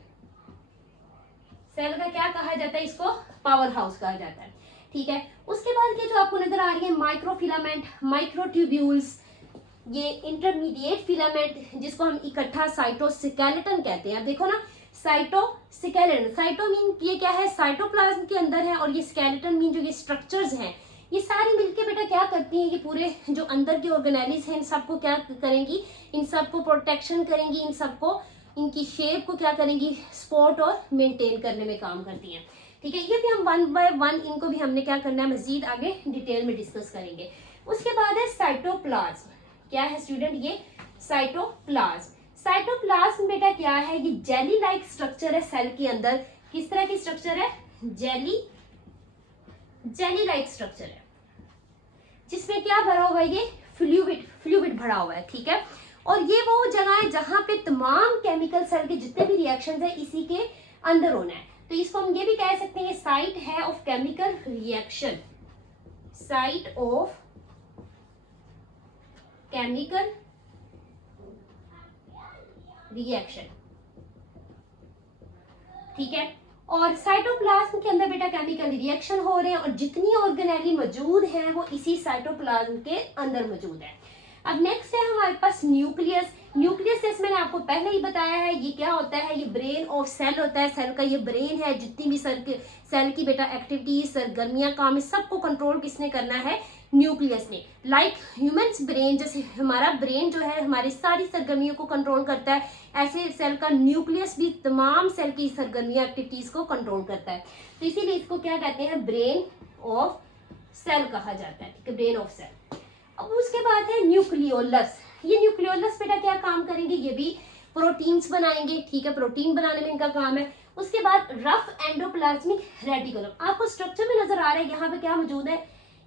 Cell का क्या कहा जाता है, इसको पावर हाउस कहा जाता है, ठीक है। उसके बाद ये जो आपको नजर आ रही है माइक्रोफिलामेंट, माइक्रोट्यूब्यूल्स, ये इंटरमीडिएट फिलामेंट जिसको हम इकट्ठा साइटोस्केलेटन कहते हैं। अब देखो ना, साइटोस्केलेटन, साइटो मीन ये क्या है, साइटोप्लाज्म के अंदर है, और ये स्केलेटन मीन जो ये स्ट्रक्चर्स हैं ये सारी मिलके बेटा क्या करती हैं, ये पूरे जो अंदर की ऑर्गेनेलिज हैं इन सबको क्या करेंगी, इन सबको प्रोटेक्शन करेंगी, इन सबको इनकी शेप को क्या करेंगी, सपोर्ट और मेंटेन करने में काम करती हैं, ठीक है। ये भी हम वन बाय वन इनको भी हमने क्या करना है, मजीद आगे डिटेल में डिस्कस करेंगे। उसके बाद है साइटोप्लाज्म। क्या है स्टूडेंट, ये साइटोप्लाज्म। साइटोप्लाज्म बेटा क्या है, ये जेली लाइक स्ट्रक्चर है सेल के अंदर। किस तरह की स्ट्रक्चर है, जेली लाइक स्ट्रक्चर है, जिसमें क्या भरा हुआ है, ये फ्लूइड भरा हुआ है, ठीक है। और ये वो जगह है जहां पे तमाम केमिकल सेल के जितने भी रिएक्शंस है इसी के अंदर होना है। तो इसको हम ये भी कह सकते हैं साइट है of chemical reaction, site of chemical reaction, ठीक है। और साइटोप्लाज्म के अंदर बेटा केमिकल रिएक्शन हो रहे हैं और जितनी ऑर्गेनेली मौजूद हैं वो इसी साइटोप्लाज्म के अंदर मौजूद है। अब नेक्स्ट है हमारे पास न्यूक्लियस। न्यूक्लियस जैसे मैंने आपको पहले ही बताया है, ये क्या होता है, ये ब्रेन ऑफ सेल होता है। सेल का ये ब्रेन है, जितनी भी सेल की बेटा एक्टिविटीज, सरगर्मियां, काम, इस सबको कंट्रोल किसने करना है, न्यूक्लियस ने। लाइक ह्यूमंस ब्रेन, जैसे हमारा ब्रेन जो है हमारी सारी सरगर्मियों को कंट्रोल करता है, ऐसे सेल का न्यूक्लियस भी तमाम सेल की सरगर्मियां, एक्टिविटीज को कंट्रोल करता है। तो इसीलिए इसको क्या कहते हैं, ब्रेन ऑफ सेल कहा जाता है, ठीक है, ब्रेन ऑफ सेल। अब उसके बाद है न्यूक्लियोलस। ये न्यूक्लियोलस बेटा क्या काम करेंगे, ये भी प्रोटीन्स बनाएंगे, ठीक है, प्रोटीन बनाने में इनका काम है। उसके बाद रफ एंडोप्लाज्मिक रेटिकुलम, आपको स्ट्रक्चर में नजर आ रहा है, यहाँ पे क्या मौजूद है,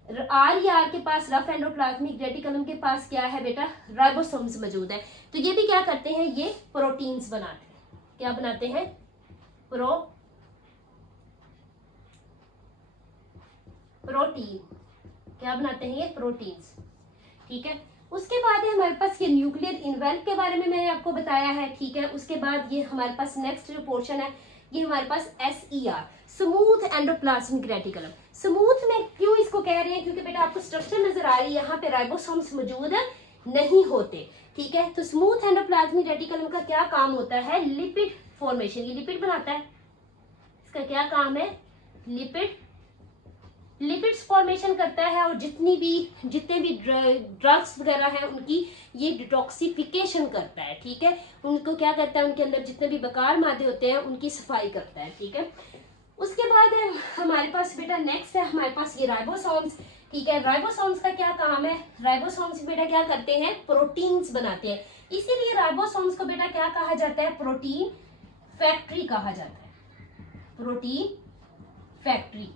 आर के पास, रफ एंडोप्लाज्मिक रेटिकुलम के पास क्या है बेटा, राइबोसोम्स मौजूद है। तो ये भी क्या करते हैं, ये प्रोटीन्स बनाते हैं। क्या बनाते हैं, प्रोटीन, क्या बनाते हैं, ये प्रोटीन्स, ठीक है। उसके बाद है हमारे पास ये न्यूक्लियर इनवेल्व के बारे में मैंने आपको बताया है, ठीक है। उसके बाद ये हमारे पास नेक्स्ट जो पोर्शन है, ये हमारे पास SER, smooth endoplasmic reticulum. Smooth में क्यों इसको कह रहे हैं, क्योंकि बेटा आपको स्ट्रक्चर नजर आ रही है, यहाँ पे राइबोसोम्स मौजूद नहीं होते, ठीक है। तो स्मूथ एंडोप्लाज्मिक रेटिकुलम का क्या काम होता है, लिपिड फॉर्मेशन, ये लिपिड बनाता है, इसका क्या काम है, लिपिड्स फॉर्मेशन करता है, और जितने भी ड्रग्स वगैरह हैं उनकी ये डिटॉक्सिफिकेशन करता है, ठीक है। उनको क्या करता है, उनके अंदर जितने भी बेकार मादे होते हैं उनकी सफाई करता है, ठीक है। उसके बाद है हमारे पास बेटा नेक्स्ट है हमारे पास ये राइबोसोम्स, ठीक है। राइबोसोम्स का क्या काम है, राइबोसोम्स बेटा क्या करते हैं, प्रोटीन्स बनाते हैं। इसीलिए राइबोसोम्स को बेटा क्या कहा जाता है, प्रोटीन फैक्ट्री कहा जाता है, प्रोटीन फैक्ट्री।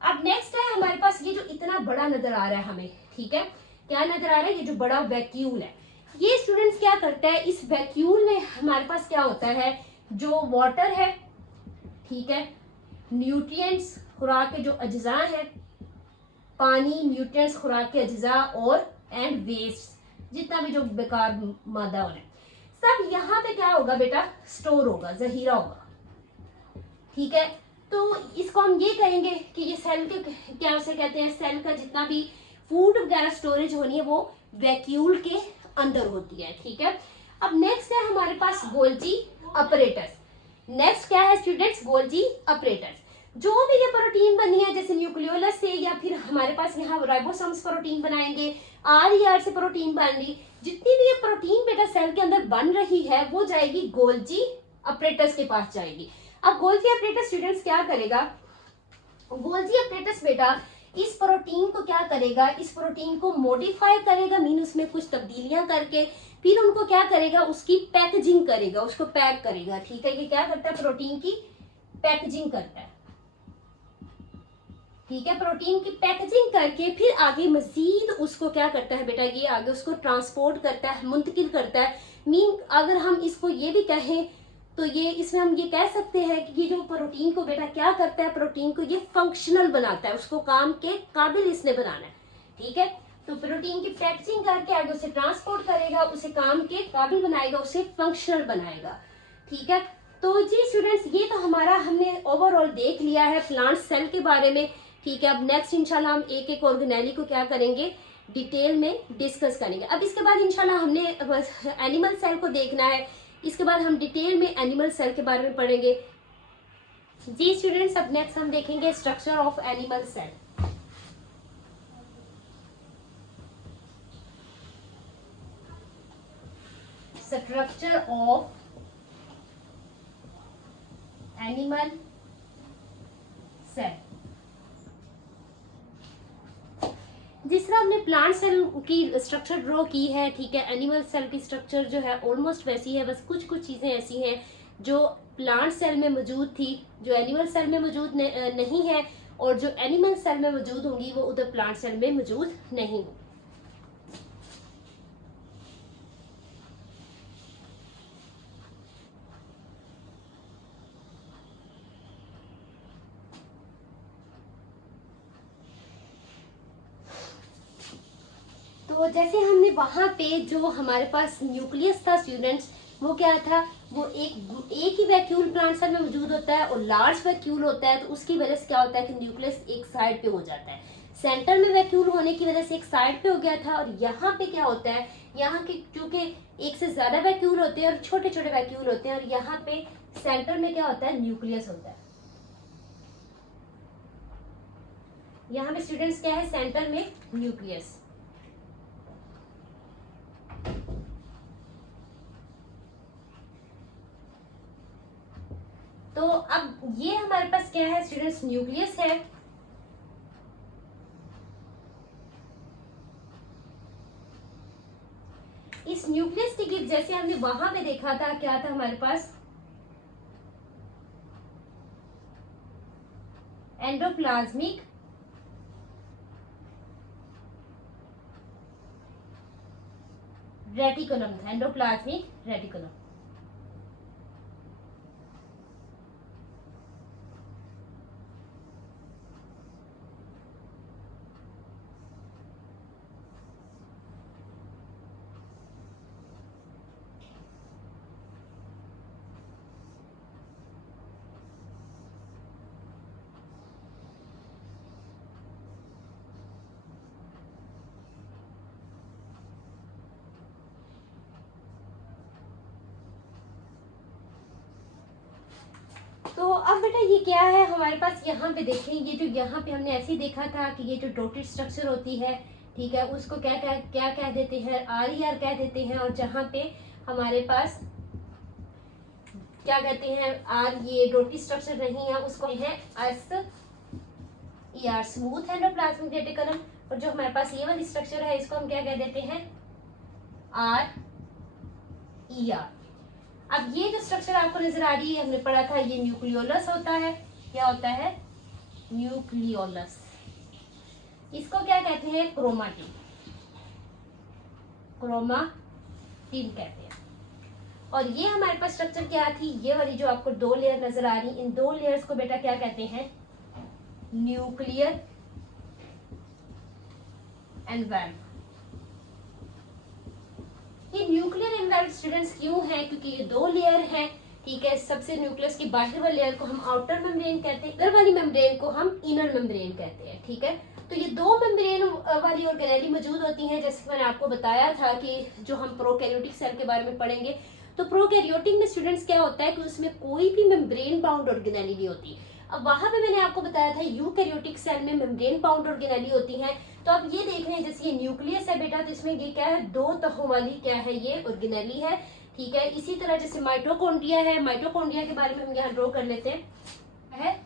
अब नेक्स्ट है हमारे पास ये जो इतना बड़ा नजर आ रहा है हमें, ठीक है, क्या नजर आ रहा है, ये जो बड़ा वैक्यूल है, ये स्टूडेंट्स क्या करता है, इस वैक्यूल में हमारे पास क्या होता है, जो वाटर है, ठीक है, न्यूट्रिएंट्स, खुराक के जो अज्जा हैं, पानी, न्यूट्रिएंट्स, खुराक के अज्जा, और एंड वेस्ट, जितना भी जो बेकार मादा होना है, सब यहाँ पे क्या होगा बेटा, स्टोर होगा, जहीरा होगा, ठीक है। तो इसको हम ये कहेंगे कि ये सेल के क्या उसे कहते हैं, सेल का जितना भी फूड वगैरह स्टोरेज होनी है वो वैक्यूल के अंदर होती है, ठीक है। अब नेक्स्ट है हमारे पास गोल्जी अपरेटस। नेक्स्ट क्या है स्टूडेंट्स, गोल्जी अपरेटस। जो भी ये प्रोटीन बनी है, जैसे न्यूक्लियोलस से, या फिर हमारे पास यहाँ राइबोसोम्स प्रोटीन बनाएंगे, RER से प्रोटीन बन रही, जितनी भी ये प्रोटीन बेटा सेल के अंदर बन रही है वो जाएगी गोल्जी अपरेटस के पास जाएगी। अब गोल्जी अपरेटस स्टूडेंट्स क्या करेगा, गोल्जी अपरेटस बेटा इस प्रोटीन को क्या करेगा, इस प्रोटीन को मॉडिफाई करेगा, मीन उसमें कुछ तब्दीलियां करके फिर उनको क्या करेगा, उसकी पैकेजिंग करेगा, उसको पैक करेगा, ठीक है। ये क्या करता है, प्रोटीन की पैकेजिंग करता है, ठीक है। प्रोटीन की पैकेजिंग करके फिर आगे मजीद उसको क्या करता है बेटा, ये आगे उसको ट्रांसपोर्ट करता है, मुंतकिल करता है। मीन अगर हम इसको ये भी कहें तो ये इसमें हम ये कह सकते हैं कि ये जो प्रोटीन को बेटा क्या करता है, प्रोटीन को ये फंक्शनल बनाता है, उसको काम के काबिल इसने बनाना है, ठीक है। तो प्रोटीन की पैकेजिंग करके आगे उसे ट्रांसपोर्ट करेगा, उसे काम के काबिल बनाएगा, उसे फंक्शनल बनाएगा, ठीक है। तो जी स्टूडेंट्स, ये तो हमारा हमने ओवरऑल देख लिया है प्लांट सेल के बारे में, ठीक है। अब नेक्स्ट इंशाल्लाह हम एक एक ऑर्गेनेली को क्या करेंगे, डिटेल में डिस्कस करेंगे। अब इसके बाद इंशाल्लाह हमने एनिमल सेल को देखना है, इसके बाद हम डिटेल में एनिमल सेल के बारे में पढ़ेंगे। जी स्टूडेंट्स, अब नेक्स्ट हम देखेंगे structure of animal cell. Structure of animal cell. जिस तरह हमने प्लांट सेल की स्ट्रक्चर ड्रॉ की है, ठीक है, एनिमल सेल की स्ट्रक्चर जो है ऑलमोस्ट वैसी है, बस कुछ कुछ चीज़ें ऐसी हैं जो प्लांट सेल में मौजूद थी, जो एनिमल सेल में मौजूद नहीं है, और जो एनिमल सेल में मौजूद होंगी वो उधर प्लांट सेल में मौजूद नहीं होंगी। तो जैसे हमने वहां पे जो हमारे पास न्यूक्लियस था स्टूडेंट्स, वो क्या था, वो एक ही वैक्यूल प्लांट सेल में मौजूद होता है और लार्ज वैक्यूल होता है, तो उसकी वजह से क्या होता है कि न्यूक्लियस एक साइड पे हो जाता है। सेंटर में वैक्यूल होने की वजह से एक साइड पे हो गया था, और यहाँ पे क्या होता है, यहाँ के क्योंकि एक से ज्यादा वैक्यूल होते हैं और छोटे छोटे वैक्यूल होते हैं, और यहाँ पे सेंटर में क्या होता है, न्यूक्लियस होता है। यहाँ पे स्टूडेंट्स क्या है, सेंटर में न्यूक्लियस। तो अब ये हमारे पास क्या है स्टूडेंट्स, न्यूक्लियस है। इस न्यूक्लियस की गिफ्ट जैसे हमने वहां पे देखा था, क्या था हमारे पास, एंडोप्लाज्मिक रेटिकुलम था, एंडोप्लाज्मिक रेटिकुलम। तो अब बेटा ये क्या है हमारे पास, यहाँ पे देखें, ये जो यहाँ पे हमने ऐसे ही देखा था कि ये जो डॉटेड स्ट्रक्चर होती है, ठीक है, उसको क्या क्या क्या कह देते हैं, RER कह देते हैं। और जहाँ पे हमारे पास क्या कहते हैं, ये डॉटेड स्ट्रक्चर नहीं है, उसको है SER, स्मूथ एंडोप्लाज्मिक रेटिकुलम। और जो हमारे पास ये वाली स्ट्रक्चर है, इसको हम क्या कह देते हैं, RER। अब ये जो स्ट्रक्चर आपको नजर आ रही है, हमने पढ़ा था, ये न्यूक्लियोलस होता है। क्या होता है, न्यूक्लियोलस। इसको क्या कहते हैं, क्रोमाटिन, क्रोमाटिन कहते हैं। और ये हमारे पास स्ट्रक्चर क्या थी, ये वाली जो आपको दो लेयर नजर आ रही, इन दो लेयर्स को बेटा क्या कहते हैं, न्यूक्लियर एनवेल्प। ये न्यूक्लियर एनवेल्प स्टूडेंट्स क्यों है, क्योंकि ये दो लेयर है, ठीक है। सबसे न्यूक्लियस की बाहर वाली लेयर को हम आउटर मेम्ब्रेन कहते हैं, अंदर वाली मेम्ब्रेन को हम इनर मेम्ब्रेन कहते हैं, ठीक है। तो ये दो मेम्ब्रेन वाली ऑर्गेनेली मौजूद होती हैं, जैसे मैंने आपको बताया था कि जो हम प्रोकैरियोटिक सेल के बारे में पढ़ेंगे, तो प्रोकैरियोटिक में स्टूडेंट्स क्या होता है कि उसमें कोई भी मेम्ब्रेन बाउंड ऑर्गेनेली नहीं होती। अब वहां पे मैंने आपको बताया था यूकैरियोटिक सेल में मेम्ब्रेन बाउंड ऑर्गेनेली होती हैं। तो अब ये देख रहे हैं, जैसे ये न्यूक्लियस है बेटा, तो इसमें ये क्या है, दो तहों वाली क्या है, ये ऑर्गेनेली है, ठीक है। इसी तरह जैसे माइटोकॉन्ड्रिया है, माइटोकॉन्ड्रिया के बारे में हम यहाँ ड्रॉ कर लेते हैं, है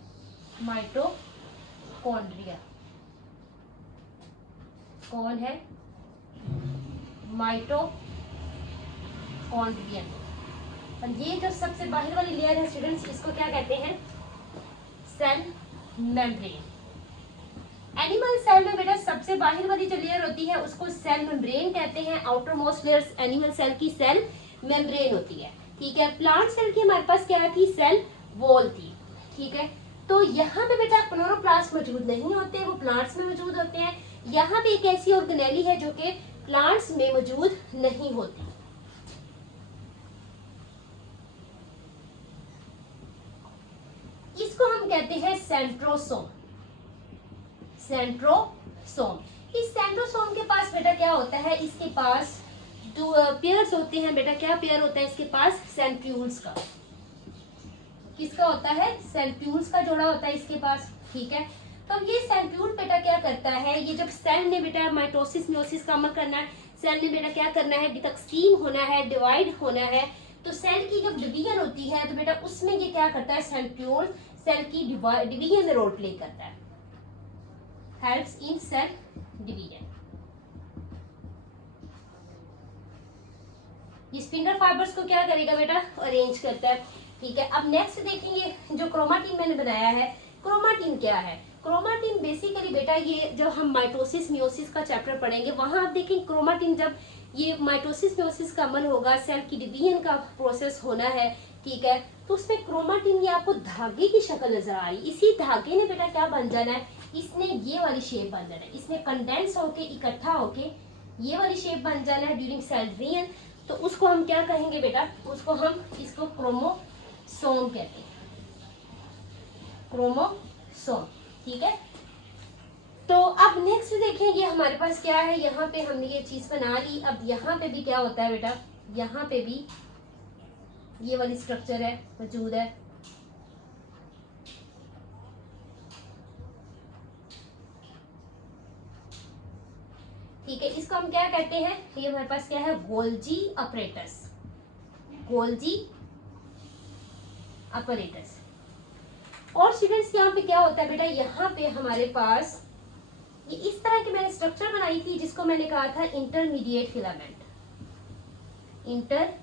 माइटोकॉन्ड्रिया। कौन है, माइटोकॉन्ड्रियन। और ये जो सबसे बाहर वाली लेयर है स्टूडेंट्स, इसको क्या कहते हैं, सेल मेम्ब्रेन। एनिमल सेल में बेटा सबसे बाहर वाली जो लेयर होती है उसको सेल मेम्ब्रेन कहते हैं। Outer most layer animal cell की सेल मेम्ब्रेन होती है, ठीक है। प्लांट सेल की हमारे पास क्या थी, सेल वॉल थी, ठीक है। तो यहाँ पे बेटा क्लोरोप्लास्ट मौजूद नहीं होते, वो प्लांट्स में मौजूद होते हैं। यहाँ पे एक ऐसी ऑर्गेनेली है जो कि प्लांट्स में मौजूद नहीं होती। इसको हम कहते हैं सेंट्रोसोम। सेंट्रोसोम, इस सेंट्रोसोम के पास बेटा क्या होता है, इसके पास दो पेयर्स होते हैं बेटा। क्या पेयर होता है इसके पास, सेंट्रियूल्स का। किसका होता है, सेंट्रियूल्स का जोड़ा होता है इसके पास, ठीक है। तो अब ये सेंट्रियूल बेटा क्या करता है, ये जब सेल ने बेटा माइटोसिस मियोसिस का अमल करना है, सेल ने बेटा क्या करना है, तकसीम होना है, डिवाइड होना है, तो सेल की जब डिवीजन होती है तो बेटा उसमें ये क्या करता है, सेंट्रियोल सेल की डिवीजन में रोल प्ले करता है, हेल्प्स इन सेल डिवीजन। ये स्पिंडल फाइबर्स को क्या करेगा बेटा, अरेंज करता है, ठीक है। अब नेक्स्ट देखेंगे जो क्रोमाटिन मैंने बनाया है। क्रोमाटिन क्या है, क्रोमाटिन बेसिकली बेटा ये जब हम माइटोसिस मियोसिस का चैप्टर पढ़ेंगे वहां आप देखें क्रोमाटिन जब ये माइटोसिस मियोसिस का अमल होगा, सेल की डिवीजन का प्रोसेस होना है, ठीक है। तो उसमें क्रोमाटिन ये आपको धागे की शक्ल नजर आ रही, इसी धागे ने बेटा क्या बन जाना है, इसने ये वाली शेप बन जाना है, इसने कंडेंस होके इकट्ठा होके ये वाली शेप बन जाना है ड्यूरिंग सेल डिवीजन। तो उसको हम क्या कहेंगे बेटा, उसको हम इसको क्रोमोसोम कहते हैं, क्रोमोसोम, ठीक है। तो अब नेक्स्ट देखें, ये हमारे पास क्या है, यहाँ पे हमने ये चीज बना ली। अब यहाँ पे भी क्या होता है बेटा, यहाँ पे भी ये वाली स्ट्रक्चर है मौजूद है। ठीक है, इसको हम क्या कहते हैं, ये हमारे पास क्या है, गोल्जी अपरेटस, गोल्जी अपरेटस। और स्टूडेंट्स यहाँ पे क्या होता है बेटा, यहाँ पे हमारे पास ये इस तरह की मैंने स्ट्रक्चर बनाई थी जिसको मैंने कहा था इंटरमीडिएट फिलामेंट, इंटरमीडिएट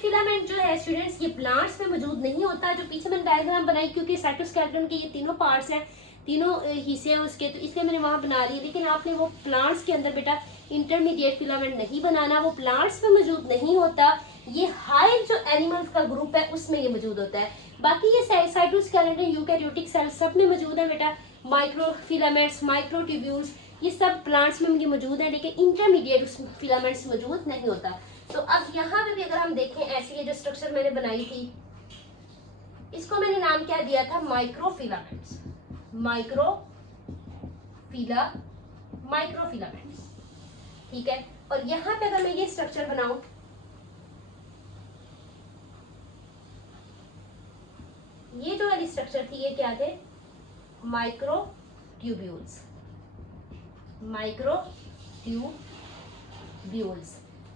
फिलामेंट जो है स्टूडेंट्स, ये प्लांट्स में मौजूद नहीं होता। जो पीछे मैंने डायग्राम बनाई, क्योंकि साइटोस्केलेटन के ये तीनों पार्ट्स हैं, तीनों हिस्से हैं उसके, तो इसलिए मैंने वहां बना ली। लेकिन आपने वो प्लांट्स के अंदर बेटा इंटरमीडिएट फिलामेंट नहीं बनाना, वो प्लांट्स में मौजूद नहीं होता। ये हायर जो एनिमल्स का ग्रुप है उसमें ये मौजूद होता है। बाकी ये साइटोस्केलेटन, यूकैरियोटिक सेल सब में मौजूद है बेटा। माइक्रोफिलामेंट्स, माइक्रोट्यूब्यूल्स, ये सब प्लांट्स में ये मौजूद है, लेकिन इंटरमीडिएट फिलामेंट्स मौजूद नहीं होता। तो अब यहाँ पे भी अगर हम देखें, ऐसी ये जो स्ट्रक्चर मैंने बनाई थी, इसको मैंने नाम क्या दिया था, माइक्रोफिलामेंट्स, माइक्रोफिलामेंट्स। ठीक है, और यहाँ पे अगर मैं ये स्ट्रक्चर बनाऊं, ये जो वाली स्ट्रक्चर थी ये क्या थे, माइक्रोट्यूब्यूल्स,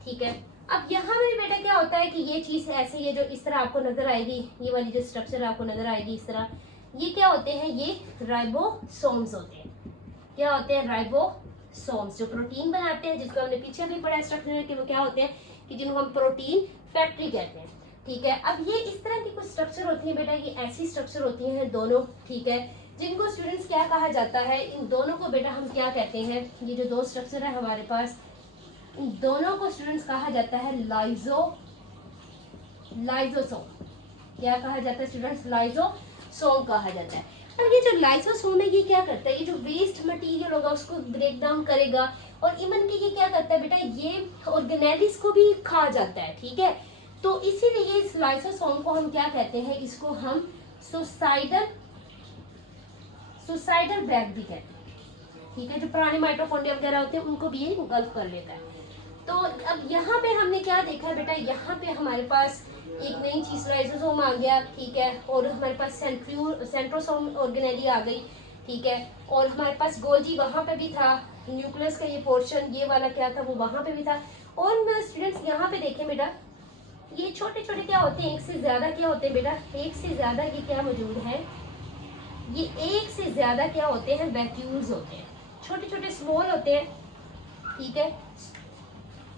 ठीक है। अब यहाँ में बेटा क्या होता है कि ये चीज ऐसे, ये जो इस तरह आपको नजर आएगी, ये वाली जो स्ट्रक्चर आपको नजर आएगी इस तरह, ये क्या होते हैं, ये राइबोसोम्स होते हैं। क्या होते हैं, राइबोसोम्स, जो प्रोटीन बनाते हैं, जिसको हमने पीछे भी पढ़ा स्ट्रक्चर कि वो क्या होते हैं, कि जिनको हम प्रोटीन फैक्ट्री कहते हैं। ठीक है, अब ये इस तरह की कुछ स्ट्रक्चर होती है बेटा, ये ऐसी स्ट्रक्चर होती हैं दोनों, ठीक है, जिनको स्टूडेंट्स क्या कहा जाता है, इन दोनों को बेटा हम क्या कहते हैं, ये जो दो स्ट्रक्चर है हमारे पास, इन दोनों को स्टूडेंट्स कहा जाता है लाइजोसोम। क्या कहा जाता है स्टूडेंट्स, लाइजोसोम कहा जाता है। और ये जो लाइजोसोम है ये क्या करता है, ये जो वेस्ट मटेरियल होगा उसको ब्रेक डाउन करेगा, और इवन के ये क्या करता है बेटा, ये ऑर्गेनेलिस को भी खा जाता है। ठीक है, तो इसीलिए इस लाइसोसोम को हम क्या कहते हैं, इसको हम सुसाइडल बैग भी कहते हैं। ठीक है, जो पुराने माइटोकॉन्ड्रिया वगैरह होते हैं उनको भी ये गल्फ कर लेता है। तो अब यहाँ पे हमने क्या देखा है बेटा, यहाँ पे हमारे पास एक नई चीज लाइसोसोम आ गया। ठीक है, और हमारे पास सेंट्रोसोम ऑर्गेनेली आ गई। ठीक है, और हमारे पास गोल्जी वहां पे भी था, न्यूक्लियस का ये पोर्शन ये वाला क्या था वो वहां पे भी था। और स्टूडेंट्स यहाँ पे देखें बेटा, ये छोटे छोटे क्या होते हैं, एक से ज्यादा क्या होते हैं बेटा, एक से ज्यादा ये क्या मौजूद है, ये एक से ज्यादा क्या होते हैं, वैक्यूल्स होते हैं, छोटे छोटे स्मॉल होते हैं। ठीक है,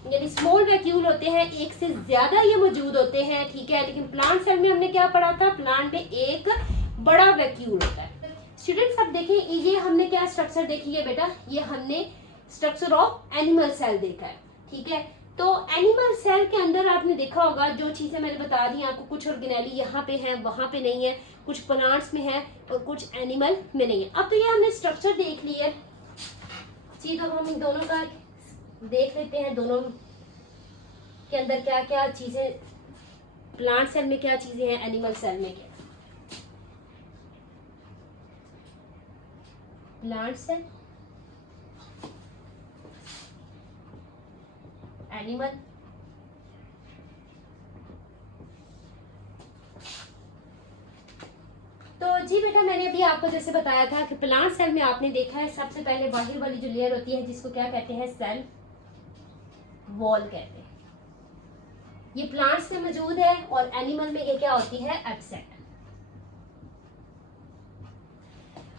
यानी स्मॉल वैक्यूल होते हैं, एक से ज्यादा ये मौजूद होते हैं। ठीक है, लेकिन प्लांट सेल में हमने क्या पढ़ा था, प्लांट में एक बड़ा वैक्यूल होता है। स्टूडेंट्स अब देखें, ये हमने क्या स्ट्रक्चर देखी है बेटा, ये हमने स्ट्रक्चर ऑफ एनिमल सेल देखा है। ठीक है, तो एनिमल सेल के अंदर आपने देखा होगा जो चीजें मैंने बता दी आपको, कुछ ऑर्गेनेली यहाँ पे है वहां पे नहीं है, कुछ प्लांट्स में है और कुछ एनिमल में नहीं है। अब तो ये हमने स्ट्रक्चर देख ली है चीज, अब हम इन दोनों का देख लेते हैं, दोनों के अंदर क्या क्या चीजें, प्लांट सेल में क्या चीजें हैं, एनिमल सेल में क्या। प्लांट सेल, एनिमल, तो जी बेटा मैंने अभी आपको जैसे बताया था कि प्लांट सेल में आपने देखा है सबसे पहले बाहर वाली जो लेयर होती है जिसको क्या कहते हैं, सेल वॉल कहते हैं, ये प्लांट्स में मौजूद है। और एनिमल में ये क्या होती है, एब्सेंट।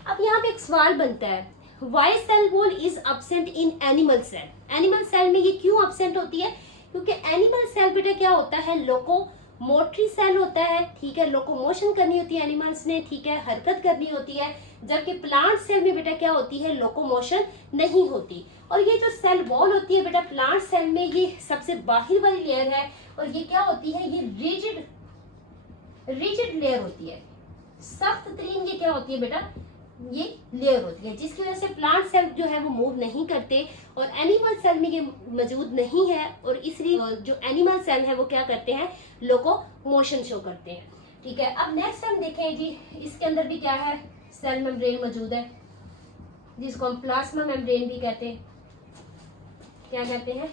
अब यहाँ पे एक सवाल बनता है, why cell wall is absent in animal cell. Animal cell में ये क्यों एब्सेंट होती है, क्योंकि एनिमल सेल बेटा क्या होता है, लोकोमोटरी सेल होता है। ठीक है, लोकोमोशन करनी होती है एनिमल्स ने, ठीक है, हरकत करनी होती है, जबकि प्लांट सेल में बेटा क्या होती है, लोकोमोशन नहीं होती। और ये जो सेल वॉल होती है बेटा प्लांट सेल में, ये सबसे बाहर वाली लेयर है, और ये क्या होती है, ये रिजिड लेयर होती है, सख्त तरीन ये क्या होती है बेटा, ये लेयर होती है, जिसकी वजह से प्लांट सेल जो है वो मूव नहीं करते और एनिमल सेल में ये मौजूद नहीं है, और इसलिए जो एनिमल सेल है वो क्या करते हैं, लोको मोशन शो करते हैं। ठीक है, अब नेक्स्ट हम देखें जी, इसके अंदर भी क्या है, सेल मेम्ब्रेन मौजूद है, जिसको हम प्लाज्मा मेम्ब्रेन भी कहते हैं। क्या कहते हैं,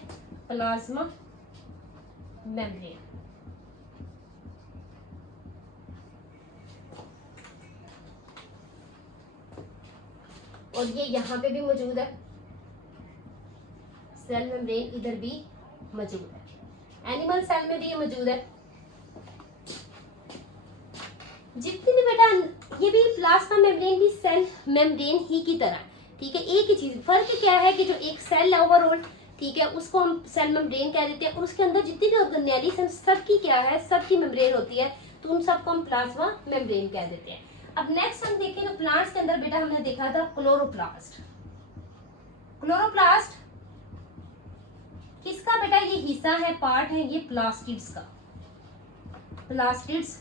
प्लाज्मा मेम्ब्रेन। और ये यहाँ पे भी मौजूद है, सेल मेम्ब्रेन इधर भी मौजूद है, एनिमल सेल में भी ये मौजूद है। जितनी भी बेटा, ये भी प्लाज्मा मेम्ब्रेन भी सेल मेम्ब्रेन ही की तरह, ठीक है, एक ही चीज, फर्क क्या है कि जो एक सेल है ओवरऑल, ठीक है, उसको हम सेल मेम्ब्रेन कह देते हैं, और उसके अंदर जितनी भी ऑर्गेनेलिस हैं सबकी क्या है, सबकी मेम्ब्रेन होती है, तो उन सबको हम प्लाज्मा मेम्ब्रेन कह देते हैं। अब नेक्स्ट हम देखें तो प्लांट्स के अंदर बेटा हमने देखा था क्लोरोप्लास्ट। क्लोरोप्लास्ट किसका बेटा, ये हिस्सा है, पार्ट है ये प्लास्टिड्स का। प्लास्टिड्स,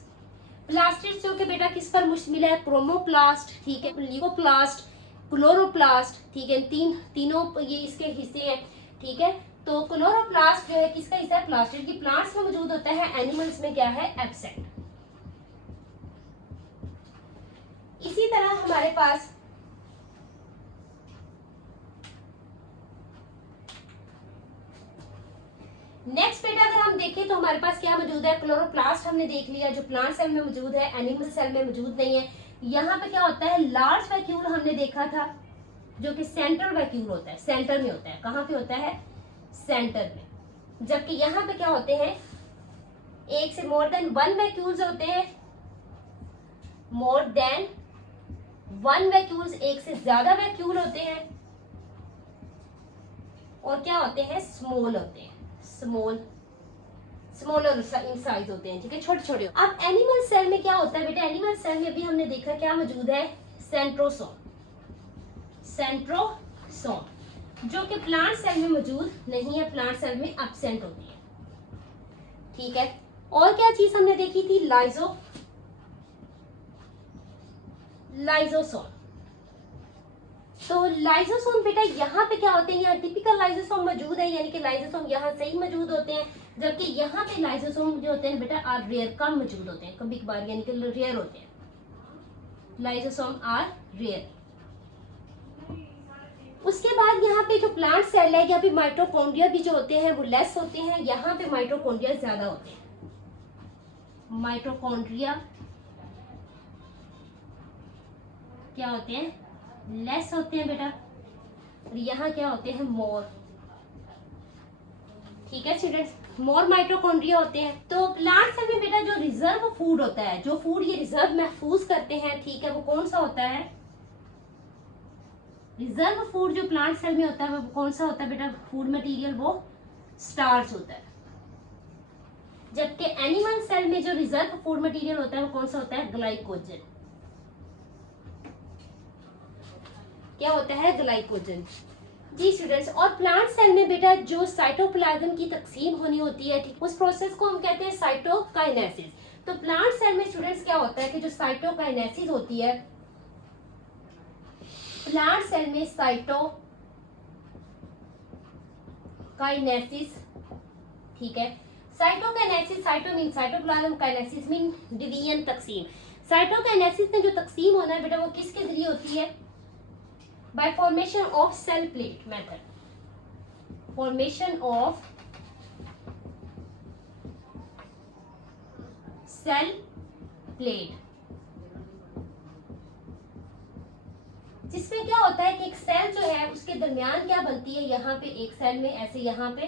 प्लास्टिड्स जो कि बेटा किस पर मुश्तमिल है, क्रोमोप्लास्ट, ठीक है, ल्यूकोप्लास्ट, क्लोरोप्लास्ट, ठीक है, तीनों ये इसके हिस्से हैं। ठीक है, तो क्लोरोप्लास्ट जो है किसका हिस्सा है, प्लास्टिड की। प्लांट्स में मौजूद होता है, एनिमल्स में क्या है, एब्सेंट। इसी तरह हमारे पास नेक्स्ट बेटा अगर हम देखें तो हमारे पास क्या मौजूद है, क्लोरोप्लास्ट हमने देख लिया जो प्लांट सेल में मौजूद है, एनिमल सेल में मौजूद नहीं है। यहाँ पे क्या होता है, लार्ज वैक्यूल हमने देखा था जो कि सेंट्रल वैक्यूल होता है, सेंटर में होता है। कहाँ पे होता है, सेंटर में। जबकि यहाँ पे क्या होते हैं, एक से मोर देन वन वैक्यूल्स होते हैं, मोर देन वन वैक्यूल्स, एक से ज्यादा वैक्यूल होते हैं, और क्या होते हैं, स्मॉल होते हैं, स्मॉलर इन साइज होते हैं, ठीक है, छोटे छोटे। अब एनिमल सेल में क्या होता है बेटा, एनिमल सेल में भी हमने देखा क्या मौजूद है, सेंट्रोसोम। सेंट्रोसोम जो कि प्लांट सेल में मौजूद नहीं है, प्लांट सेल में एब्सेंट होती है। ठीक है, और क्या चीज हमने देखी थी, लाइजोसोम। तो लाइजोसोम बेटा यहाँ पे क्या होते हैं, यहाँ टिपिकल लाइजोसोम मौजूद है, यानी कि लाइजोसोम यहाँ से ही मौजूद होते हैं, जबकि यहाँ पे लाइजोसोम जो होते हैं बेटा आर रेयर, कम मौजूद होते हैं, कभी कभार, यानी कि रेयर होते हैं। Lysosome are rare. उसके बाद यहाँ पे जो प्लांट सेल है, यहाँ पे माइटोकॉन्ड्रिया भी जो होते हैं वो लेस होते हैं, यहाँ पे माइटोकॉन्ड्रिया ज्यादा होते हैं। माइटोकॉन्ड्रिया क्या होते हैं, लेस होते हैं बेटा, और यहाँ क्या होते हैं, मोर। ठीक है स्टूडेंट्स, मोर माइटोकॉन्ड्रिया होते हैं। तो प्लांट सेल में बेटा जो रिजर्व फूड होता है, जो फूड ये रिजर्व महफूज करते हैं, ठीक है, वो कौन सा होता है, रिजर्व फूड जो प्लांट सेल में होता है वो कौन सा होता है बेटा, फूड मटेरियल वो स्टार्च होता है। जबकि एनिमल सेल में जो रिजर्व फूड मटेरियल होता है वो कौन सा होता है, ग्लाइकोजन। क्या होता है, ग्लाइकोजन। जी स्टूडेंट्स, और प्लांट सेल में बेटा जो साइटोप्लाज्म की तकसीम होनी होती है, ठीक, उस प्रोसेस को हम कहते हैं साइटोकाइनेसिस। तो प्लांट सेल में स्टूडेंट्स क्या होता है कि जो साइटोकाइनेसिस होती है, प्लांट सेल में साइटोकाइनेसिस, ठीक है, cytokinesis, cyto mean cytoplasm, kinesis mean division, तकसीम। साइटोकाइनेसिस में जो तकसीम होना है बेटा वो किसके जरिए होती है, by formation of cell plate method, formation of cell plate, जिसमें क्या होता है कि एक सेल जो है उसके दरमियान क्या बनती है, यहाँ पे एक सेल में ऐसे यहाँ पे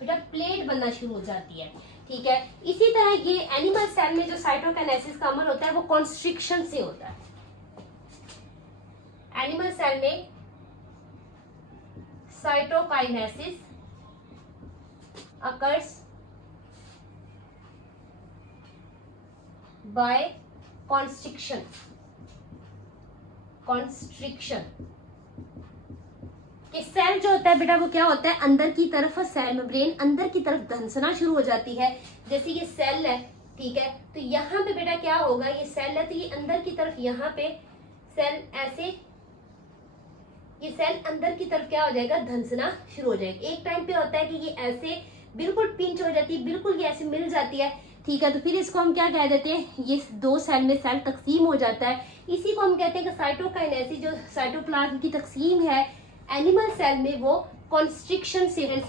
बेटा प्लेट बनना शुरू हो जाती है। ठीक है, इसी तरह ये एनिमल सेल में जो साइटोकाइनेसिस का अमल होता है वो कॉन्स्ट्रिक्शन से होता है। एनिमल सेल में साइटोकाइनेसिस occurs by constriction कि सेल जो होता है बेटा वो क्या होता है, अंदर की तरफ, सेल मेम्ब्रेन अंदर की तरफ धंसना शुरू हो जाती है। जैसे ये सेल है, ठीक है, तो यहाँ पे बेटा क्या होगा, ये सेल है तो ये अंदर की तरफ यहाँ पे सेल ऐसे, ये सेल अंदर की तरफ क्या हो जाएगा, धंसना शुरू हो जाएगा। एक टाइम पे होता है कि ये ऐसे बिल्कुल पिंच हो जाती है, बिल्कुल ये ऐसे मिल जाती है, ठीक है। तो फिर इसको हम क्या कह देते हैं, ये दो सेल में सेल तकसीम हो जाता है। इसी को हम कहते हैं कि साइटोकाइनेसिस, जो साइटोप्लाज्म की तकसीम है एनिमल सेल में, वो कॉन्स्ट्रिक्शन से है।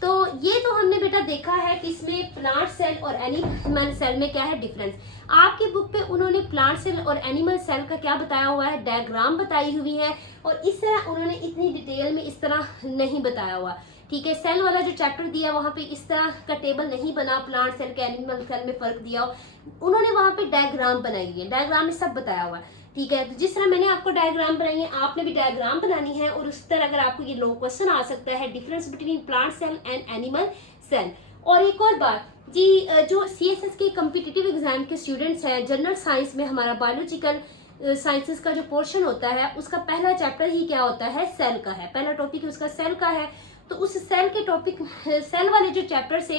तो ये तो हमने बेटा देखा है कि इसमें प्लांट सेल और एनिमल सेल में क्या है डिफरेंस। आपकी बुक पे उन्होंने प्लांट सेल और एनिमल सेल का क्या बताया हुआ है, डायग्राम बताई हुई है, और इस तरह उन्होंने इतनी डिटेल में इस तरह नहीं बताया हुआ, ठीक है। सेल वाला जो चैप्टर दिया वहाँ पे इस तरह का टेबल नहीं बना, प्लांट सेल के एनिमल सेल में फर्क दिया हो, उन्होंने वहाँ पे डायग्राम बनाई है, डायग्राम में सब बताया हुआ है, ठीक है। तो जिस तरह मैंने आपको डायग्राम बनाई है, आपने भी डायग्राम बनानी है, और उस तरह अगर आपको ये लॉन्ग क्वेश्चन आ सकता है, difference between plant cell and animal cell. और एक और बात जी, जो CSS के कम्पिटिटिव एग्जाम के स्टूडेंट्स हैं, जनरल साइंस में हमारा बायोलॉजिकल साइंसेस का जो पोर्शन होता है, उसका पहला चैप्टर ही क्या होता है, सेल का है, पहला टॉपिक उसका सेल का है। तो उस सेल के टॉपिक, सेल वाले जो चैप्टर से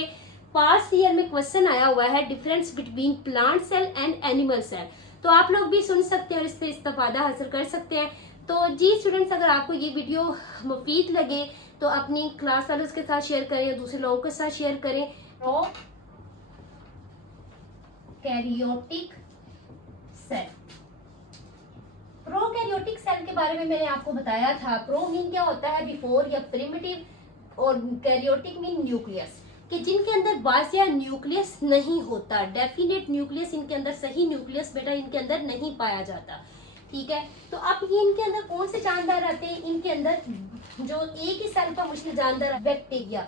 पास्ट ईयर में क्वेश्चन आया हुआ है, difference between plant cell and animal cell. तो आप लोग भी सुन सकते हैं और इससे इस्तेफादा हासिल कर सकते हैं। तो जी स्टूडेंट्स, अगर आपको ये वीडियो मुफीद लगे तो अपनी क्लास वालों के साथ शेयर करें, दूसरे लोगों के साथ शेयर करें। प्रोकैरियोटिक सेल, प्रोकैरियोटिक सेल के बारे में मैंने आपको बताया था। प्रो मीन क्या होता है, बिफोर या प्रिमिटिव, और कैरियोटिक मीन न्यूक्लियस, कि जिनके अंदर बाज़िया न्यूक्लियस नहीं होता, डेफिनेट न्यूक्लियस इनके अंदर, सही न्यूक्लियस बेटा इनके अंदर नहीं पाया जाता, ठीक है। तो अब ये इनके अंदर कौन से जानदार आते हैं, इनके अंदर जो एक ही सेल पर मुश्किल जानदार, बैक्टीरिया।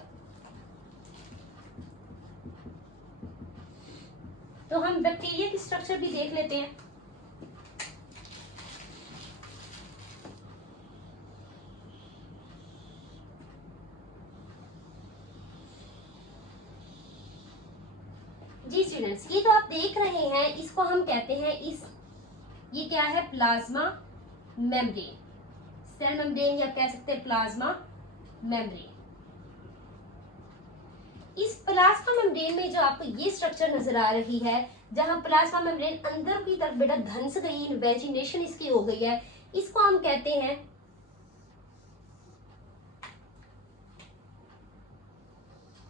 तो हम बैक्टीरिया की स्ट्रक्चर भी देख लेते हैं। जी स्टूडेंट्स, ये तो आप देख रहे हैं, इसको हम कहते हैं, ये क्या है, प्लाज्मा मेम्ब्रेन, सेल मेम्ब्रेन, या कह सकते हैं प्लाज्मा मेम्ब्रेन। इस प्लाज्मा मेम्ब्रेन में जो आपको ये स्ट्रक्चर नजर आ रही है, जहां प्लाज्मा मेम्ब्रेन अंदर की तरफ बेटा धंस गई, इन्वेजिनेशन इसकी हो गई है, इसको हम कहते हैं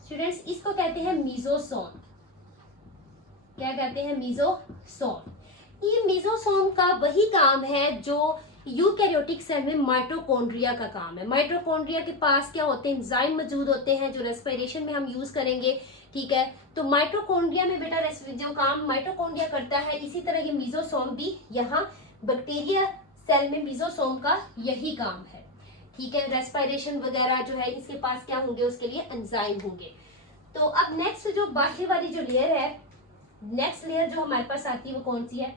स्टूडेंट्स, इसको कहते हैं मीजोसोम। क्या कहते हैं, मीजोसोम। ये मीजोसोम का वही काम है जो यूकैरियोटिक सेल में माइटोकॉन्ड्रिया का काम है। माइटोकॉन्ड्रिया के पास क्या होते हैं, एंजाइम मौजूद होते हैं, जो रेस्पिरेशन में हम यूज करेंगे, ठीक है। तो माइटोकॉन्ड्रिया में बेटा जो काम माइटोकॉन्ड्रिया करता है, इसी तरह ये मीजोसोम भी यहाँ बैक्टीरिया सेल में मीजोसोम का यही काम है, ठीक है। रेस्पिरेशन वगैरह जो है इसके पास क्या होंगे, उसके लिए एंजाइम होंगे। तो अब नेक्स्ट जो बाकी वाली जो लेयर है, नेक्स्ट लेयर जो हमारे पास आती है वो कौन सी है,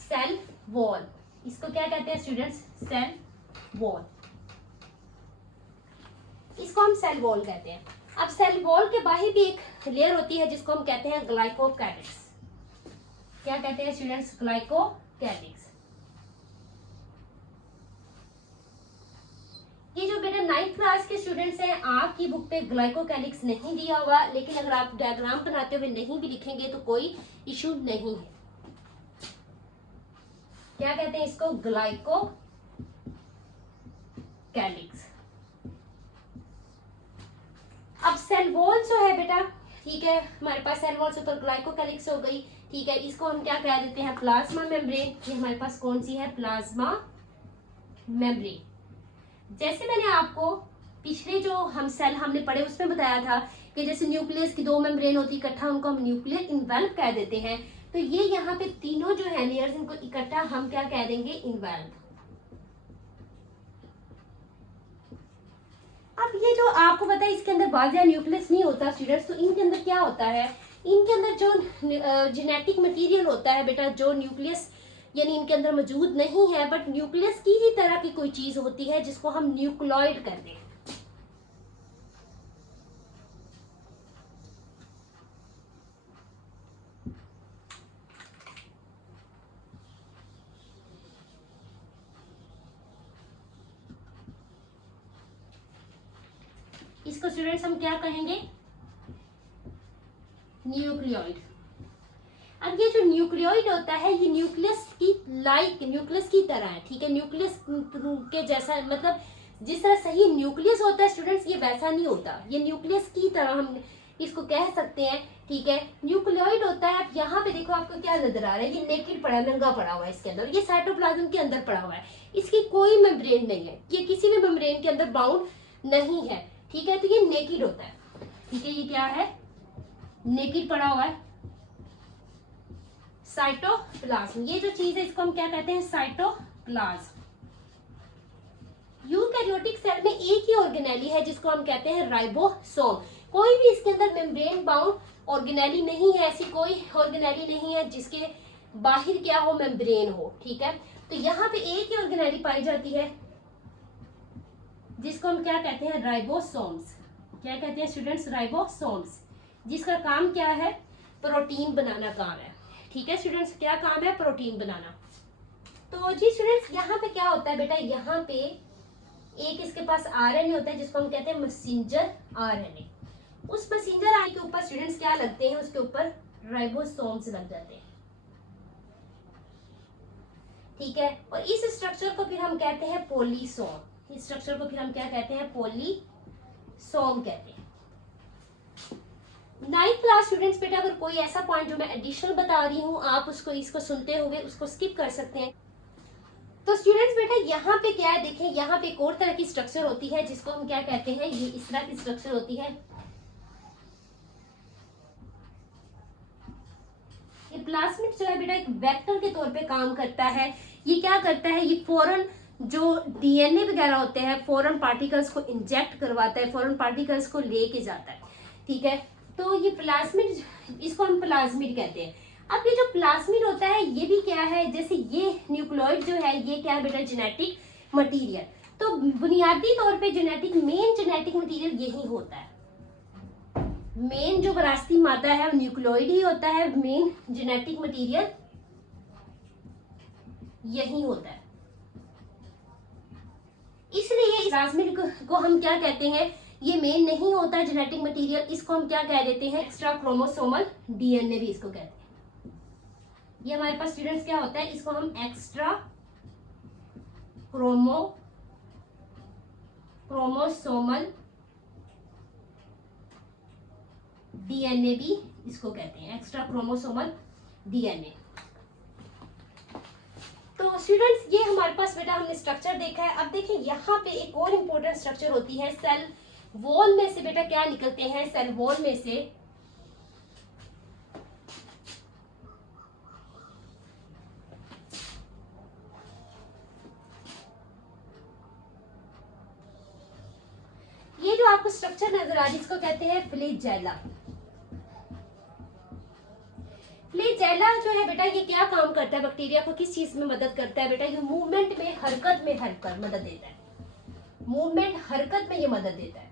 सेल वॉल। इसको क्या कहते हैं स्टूडेंट्स, सेल वॉल, इसको हम सेल वॉल कहते हैं। अब सेल वॉल के बाहर भी एक लेयर होती है जिसको हम कहते हैं ग्लाइकोकैलिक्स। क्या कहते हैं स्टूडेंट्स, ग्लाइकोकैलिक्स। ये जो बेटा 9th क्लास के स्टूडेंट्स हैं, आपकी बुक पे ग्लाइकोकैलिक्स नहीं दिया हुआ, लेकिन अगर आप डायग्राम बनाते हुए नहीं भी लिखेंगे तो कोई इशू नहीं है। क्या कहते हैं इसको, ग्लाइकोकैलिक्स। अब सेल वॉल जो है बेटा, ठीक है, हमारे पास सेल वॉल से ऊपर ग्लाइकोकैलिक्स हो गई, ठीक है। इसको हम क्या कह देते हैं, प्लाज्मा मेम्ब्रेन। ये हमारे पास कौन सी है, प्लाज्मा मेम्ब्रेन। जैसे मैंने आपको पिछले जो हम सेल हमने पढ़े उसमें बताया था कि जैसे न्यूक्लियस की दो मेम्ब्रेन होती इकट्ठा, उनको हम न्यूक्लियर इन्वेल्व कह देते हैं। तो ये यहाँ पे तीनों जो है लेयर्स, इनको इकट्ठा हम क्या कह देंगे, इन्वेल्व। अब ये जो आपको पता है इसके अंदर बाज़िया न्यूक्लियस नहीं होता स्टूडेंट्स, तो इनके अंदर क्या होता है, इनके अंदर जो जेनेटिक मटेरियल होता है बेटा, जो न्यूक्लियस यानी इनके अंदर मौजूद नहीं है, बट न्यूक्लियस की ही तरह की कोई चीज होती है जिसको हम न्यूक्लॉइड कहते हैं। जिसको स्टूडेंट्स हम क्या कहेंगे, न्यूक्लियोइड। अब ये जो न्यूक्लियोइड होता है ये न्यूक्लियस की न्यूक्लियस की तरह है, ठीक है, न्यूक्लियस के जैसा, मतलब जिस तरह सही न्यूक्लियस होता है स्टूडेंट्स ये वैसा नहीं होता, ये न्यूक्लियस की तरह हम इसको कह सकते हैं, ठीक है, न्यूक्लियोइड होता है। अब यहाँ पे देखो आपको क्या नजर आ रहा है, ये नेकेड पड़ा, नंगा पड़ा हुआ है इसके अंदर, ये साइटोप्लाज्म के अंदर पड़ा हुआ है, इसकी कोई मेम्ब्रेन नहीं है, ये किसी भी मेम्ब्रेन के अंदर बाउंड नहीं है, ठीक है, तो ये नेकेड होता है, ठीक है, ये क्या है, नेकेड पड़ा हुआ है, साइटोप्लाज्म। ये जो चीज है इसको हम क्या कहते हैं, साइटोप्लाज्म। यूकैरियोटिक सेल में एक ही ऑर्गेनेली है जिसको हम कहते हैं राइबोसोम। कोई भी इसके अंदर मेम्ब्रेन बाउंड ऑर्गेनेली नहीं है, ऐसी कोई ऑर्गेनेली नहीं है जिसके बाहर क्या हो, मेम्ब्रेन हो, ठीक है। तो यहाँ पे एक ही ऑर्गेनेली पाई जाती है जिसको हम क्या कहते हैं, राइबोसोम्स। क्या कहते हैं स्टूडेंट्स, राइबोसोम्स, जिसका काम क्या है, प्रोटीन बनाना काम है, ठीक है स्टूडेंट्स, क्या काम है, प्रोटीन बनाना। तो जी स्टूडेंट्स यहाँ पे क्या होता है बेटा, यहाँ पे एक इसके पास आरएनए होता है जिसको हम कहते हैं मैसेंजर आरएनए। उस मैसेंजर आरएनए के ऊपर स्टूडेंट्स क्या लगते हैं, उसके ऊपर राइबोसोम्स लग जाते हैं, ठीक है। और इस स्ट्रक्चर को फिर हम कहते हैं पॉलीसोम। इस स्ट्रक्चर को फिर हम क्या कहते हैं, पॉलीसोम कहते हैं। 9th क्लास स्टूडेंट्स बेटा अगर कोई ऐसा पॉइंट जो मैं एडिशनल बता रही हूँ आप उसको इसको सुनते हुए उसको स्किप कर सकते हैं। तो स्टूडेंट्स बेटा यहाँ पे क्या है, देखें यहाँ पे एक और तरह की स्ट्रक्चर होती है जिसको हम क्या कहते हैं, ये इस तरह की स्ट्रक्चर होती है। ये प्लाज्मिड जो है बेटा एक वेक्टर के तौर पे काम करता है। ये क्या करता है, ये फॉरेन जो डीएनए वगैरह होते हैं फॉरेन पार्टिकल्स को इंजेक्ट करवाता है, फॉरेन पार्टिकल्स को लेके जाता है, ठीक है। तो ये प्लाज्मिड, इसको हम प्लाज्मिड कहते हैं। अब ये जो प्लाज्मिड होता है ये भी क्या है, जैसे ये न्यूक्लियोइड जो है ये क्या है बेटा, जेनेटिक मटेरियल। तो बुनियादी तौर पे जेनेटिक मेन जेनेटिक मटेरियल यही होता है, मेन जो विरासती मादा है न्यूक्लियोइड ही होता है, मेन जेनेटिक मटेरियल यही होता है। इसलिए इस प्लाज्मिड को हम क्या कहते हैं, ये मेन नहीं होता जेनेटिक मटेरियल, इसको हम क्या कह देते हैं, एक्स्ट्रा क्रोमोसोमल डीएनए भी इसको कहते हैं। ये हमारे पास स्टूडेंट्स क्या होता है, इसको हम एक्स्ट्रा क्रोमोसोमल डीएनए भी इसको कहते हैं, एक्स्ट्रा क्रोमोसोमल डीएनए। तो स्टूडेंट्स ये हमारे पास बेटा हमने स्ट्रक्चर देखा है। अब देखिए यहाँ पे एक और इम्पोर्टेंट स्ट्रक्चर होती है, सेल वॉल में से बेटा क्या निकलते हैं, सेल वॉल में से ये जो आपको स्ट्रक्चर नजर आ रही है इसको कहते हैं फ्लैजेला। फ्लैजेला जो है बेटा ये क्या काम करता है, बैक्टीरिया को किस चीज में मदद करता है बेटा, ये मूवमेंट में, हरकत में मदद देता है, मूवमेंट हरकत में ये मदद देता है।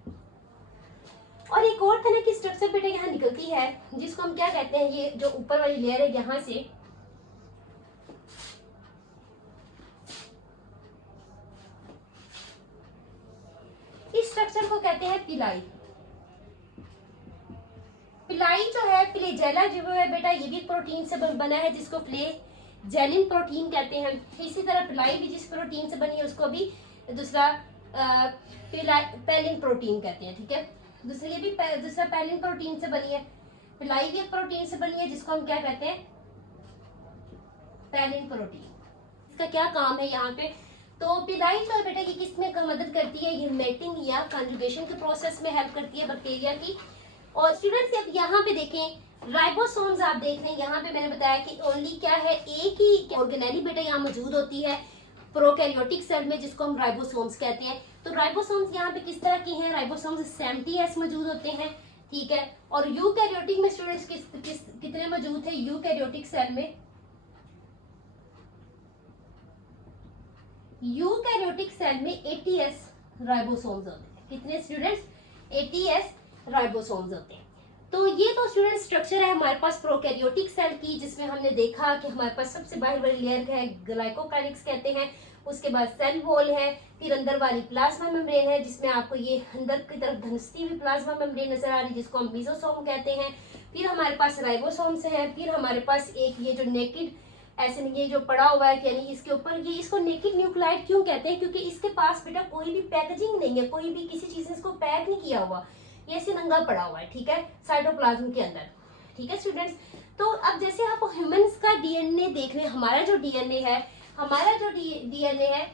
और एक और तरह की स्ट्रक्चर बेटा यहाँ निकलती है जिसको हम क्या कहते हैं, ये जो ऊपर वाली लेयर है यहाँ से इस स्ट्रक्चर को कहते हैं पिलाई। पिलाई जो है, फ्लैजेला जो है बेटा ये भी प्रोटीन से बना है जिसको फ्लैजेलिन प्रोटीन कहते हैं। इसी तरह पिलाई भी जिस प्रोटीन से बनी है उसको भी दूसरा पैलिन प्रोटीन कहते हैं, ठीक है। दूसरा ये भी दूसरा पैलिन प्रोटीन से बनी है, पिलाई भी एक प्रोटीन से बनी है जिसको हम क्या कहते हैं, पैलिन प्रोटीन। इसका क्या काम है यहाँ पे, तो पिलाई जो है बेटा ये किस में मदद करती है, ये मेटिंग या कंजुगेशन के प्रोसेस में हेल्प करती है बैक्टीरिया की। और स्टूडेंट्स अब यहाँ पे देखें राइबोसोम्स आप देख रहे हैं, यहाँ पे मैंने बताया कि ओनली क्या है, एक ही ऑर्गेनेली बेटा यहाँ मौजूद होती है प्रोकैरियोटिक सेल में जिसको हम राइबोसोम्स कहते हैं। तो राइबोसोम्स यहाँ पे किस तरह की हैं, राइबोसोम्स 70s मौजूद होते हैं, ठीक है। और यूकैरियोटिक में स्टूडेंट्स कितने मौजूद थे, यूकैरियोटिक सेल में, यूकैरियोटिक सेल में 80s राइबोसोम्स होते हैं। कितने स्टूडेंट्स, 80s राइबोसोम्स होते हैं। तो ये तो स्टूडेंट स्ट्रक्चर है हमारे पास प्रोकैरियोटिक सेल की, जिसमें हमने देखा कि हमारे पास सबसे बाहर वाली लेयर है ग्लाइकोकाइलिक्स कहते हैं, उसके बाद सेल वॉल है, फिर अंदर वाली प्लाज्मा मेम्ब्रेन है जिसमें आपको ये अंदर की तरफ धंसती हुई प्लाज्मा मेम्ब्रेन नजर आ रही है जिसको हम मीजोसोम कहते हैं। फिर हमारे पास राइबोसोम्स हैं, फिर हमारे पास एक ये जो नेकेड ऐसे ये जो पड़ा हुआ है, यानी इसके ऊपर ये, इसको नेकेड न्यूक्लाइड क्यों कहते हैं, क्योंकि इसके पास बेटा कोई भी पैकेजिंग नहीं है, कोई भी किसी चीज ने इसको पैक नहीं किया हुआ, ये ऐसे नंगा पड़ा हुआ है, ठीक है, साइटोप्लाज्म के अंदर। ठीक है स्टूडेंट्स, तो अब जैसे आप ह्यूमंस का डीएनए देख रहे हैं, हमारा जो डीएनए है, हमारा जो डीएनए है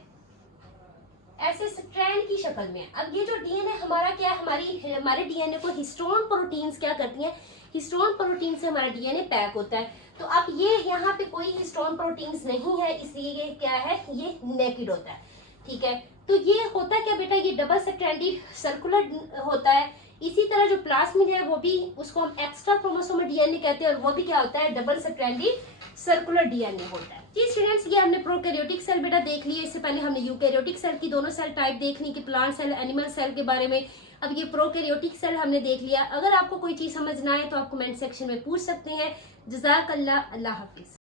ऐसे स्ट्रैंड की शक्ल में। अब ये जो डीएनए हमारा क्या है, हमारे डीएनए को हिस्टोन प्रोटीन्स क्या करती हैं, हिस्टोन प्रोटीन से हमारा डीएनए पैक होता है। तो अब ये यहाँ पे कोई हिस्टोन प्रोटीन्स नहीं है, इसलिए ये क्या है, ये नेकेड होता है। ठीक है, तो ये होता है क्या बेटा, ये डबल स्ट्रैंडेड सर्कुलर होता है। इसी तरह जो प्लास्मिड है वो भी, उसको हम एक्स्ट्रा क्रोमोसोमल डीएनए कहते हैं, और वो भी क्या होता है, डबल स्ट्रैंडेड सर्कुलर डीएनए होता है। जी स्टूडेंट्स, ये हमने प्रोकैरियोटिक सेल बेटा देख लिए, इससे पहले हमने यूकैरियोटिक सेल की दोनों सेल टाइप देख ली कि प्लांट सेल, एनिमल सेल के बारे में। अब ये प्रोकैरियोटिक सेल हमने देख लिया। अगर आपको कोई चीज समझ ना आए तो आप कमेंट सेक्शन में पूछ सकते हैं। जज़ाकल्लाह, अल्लाह हाफिज।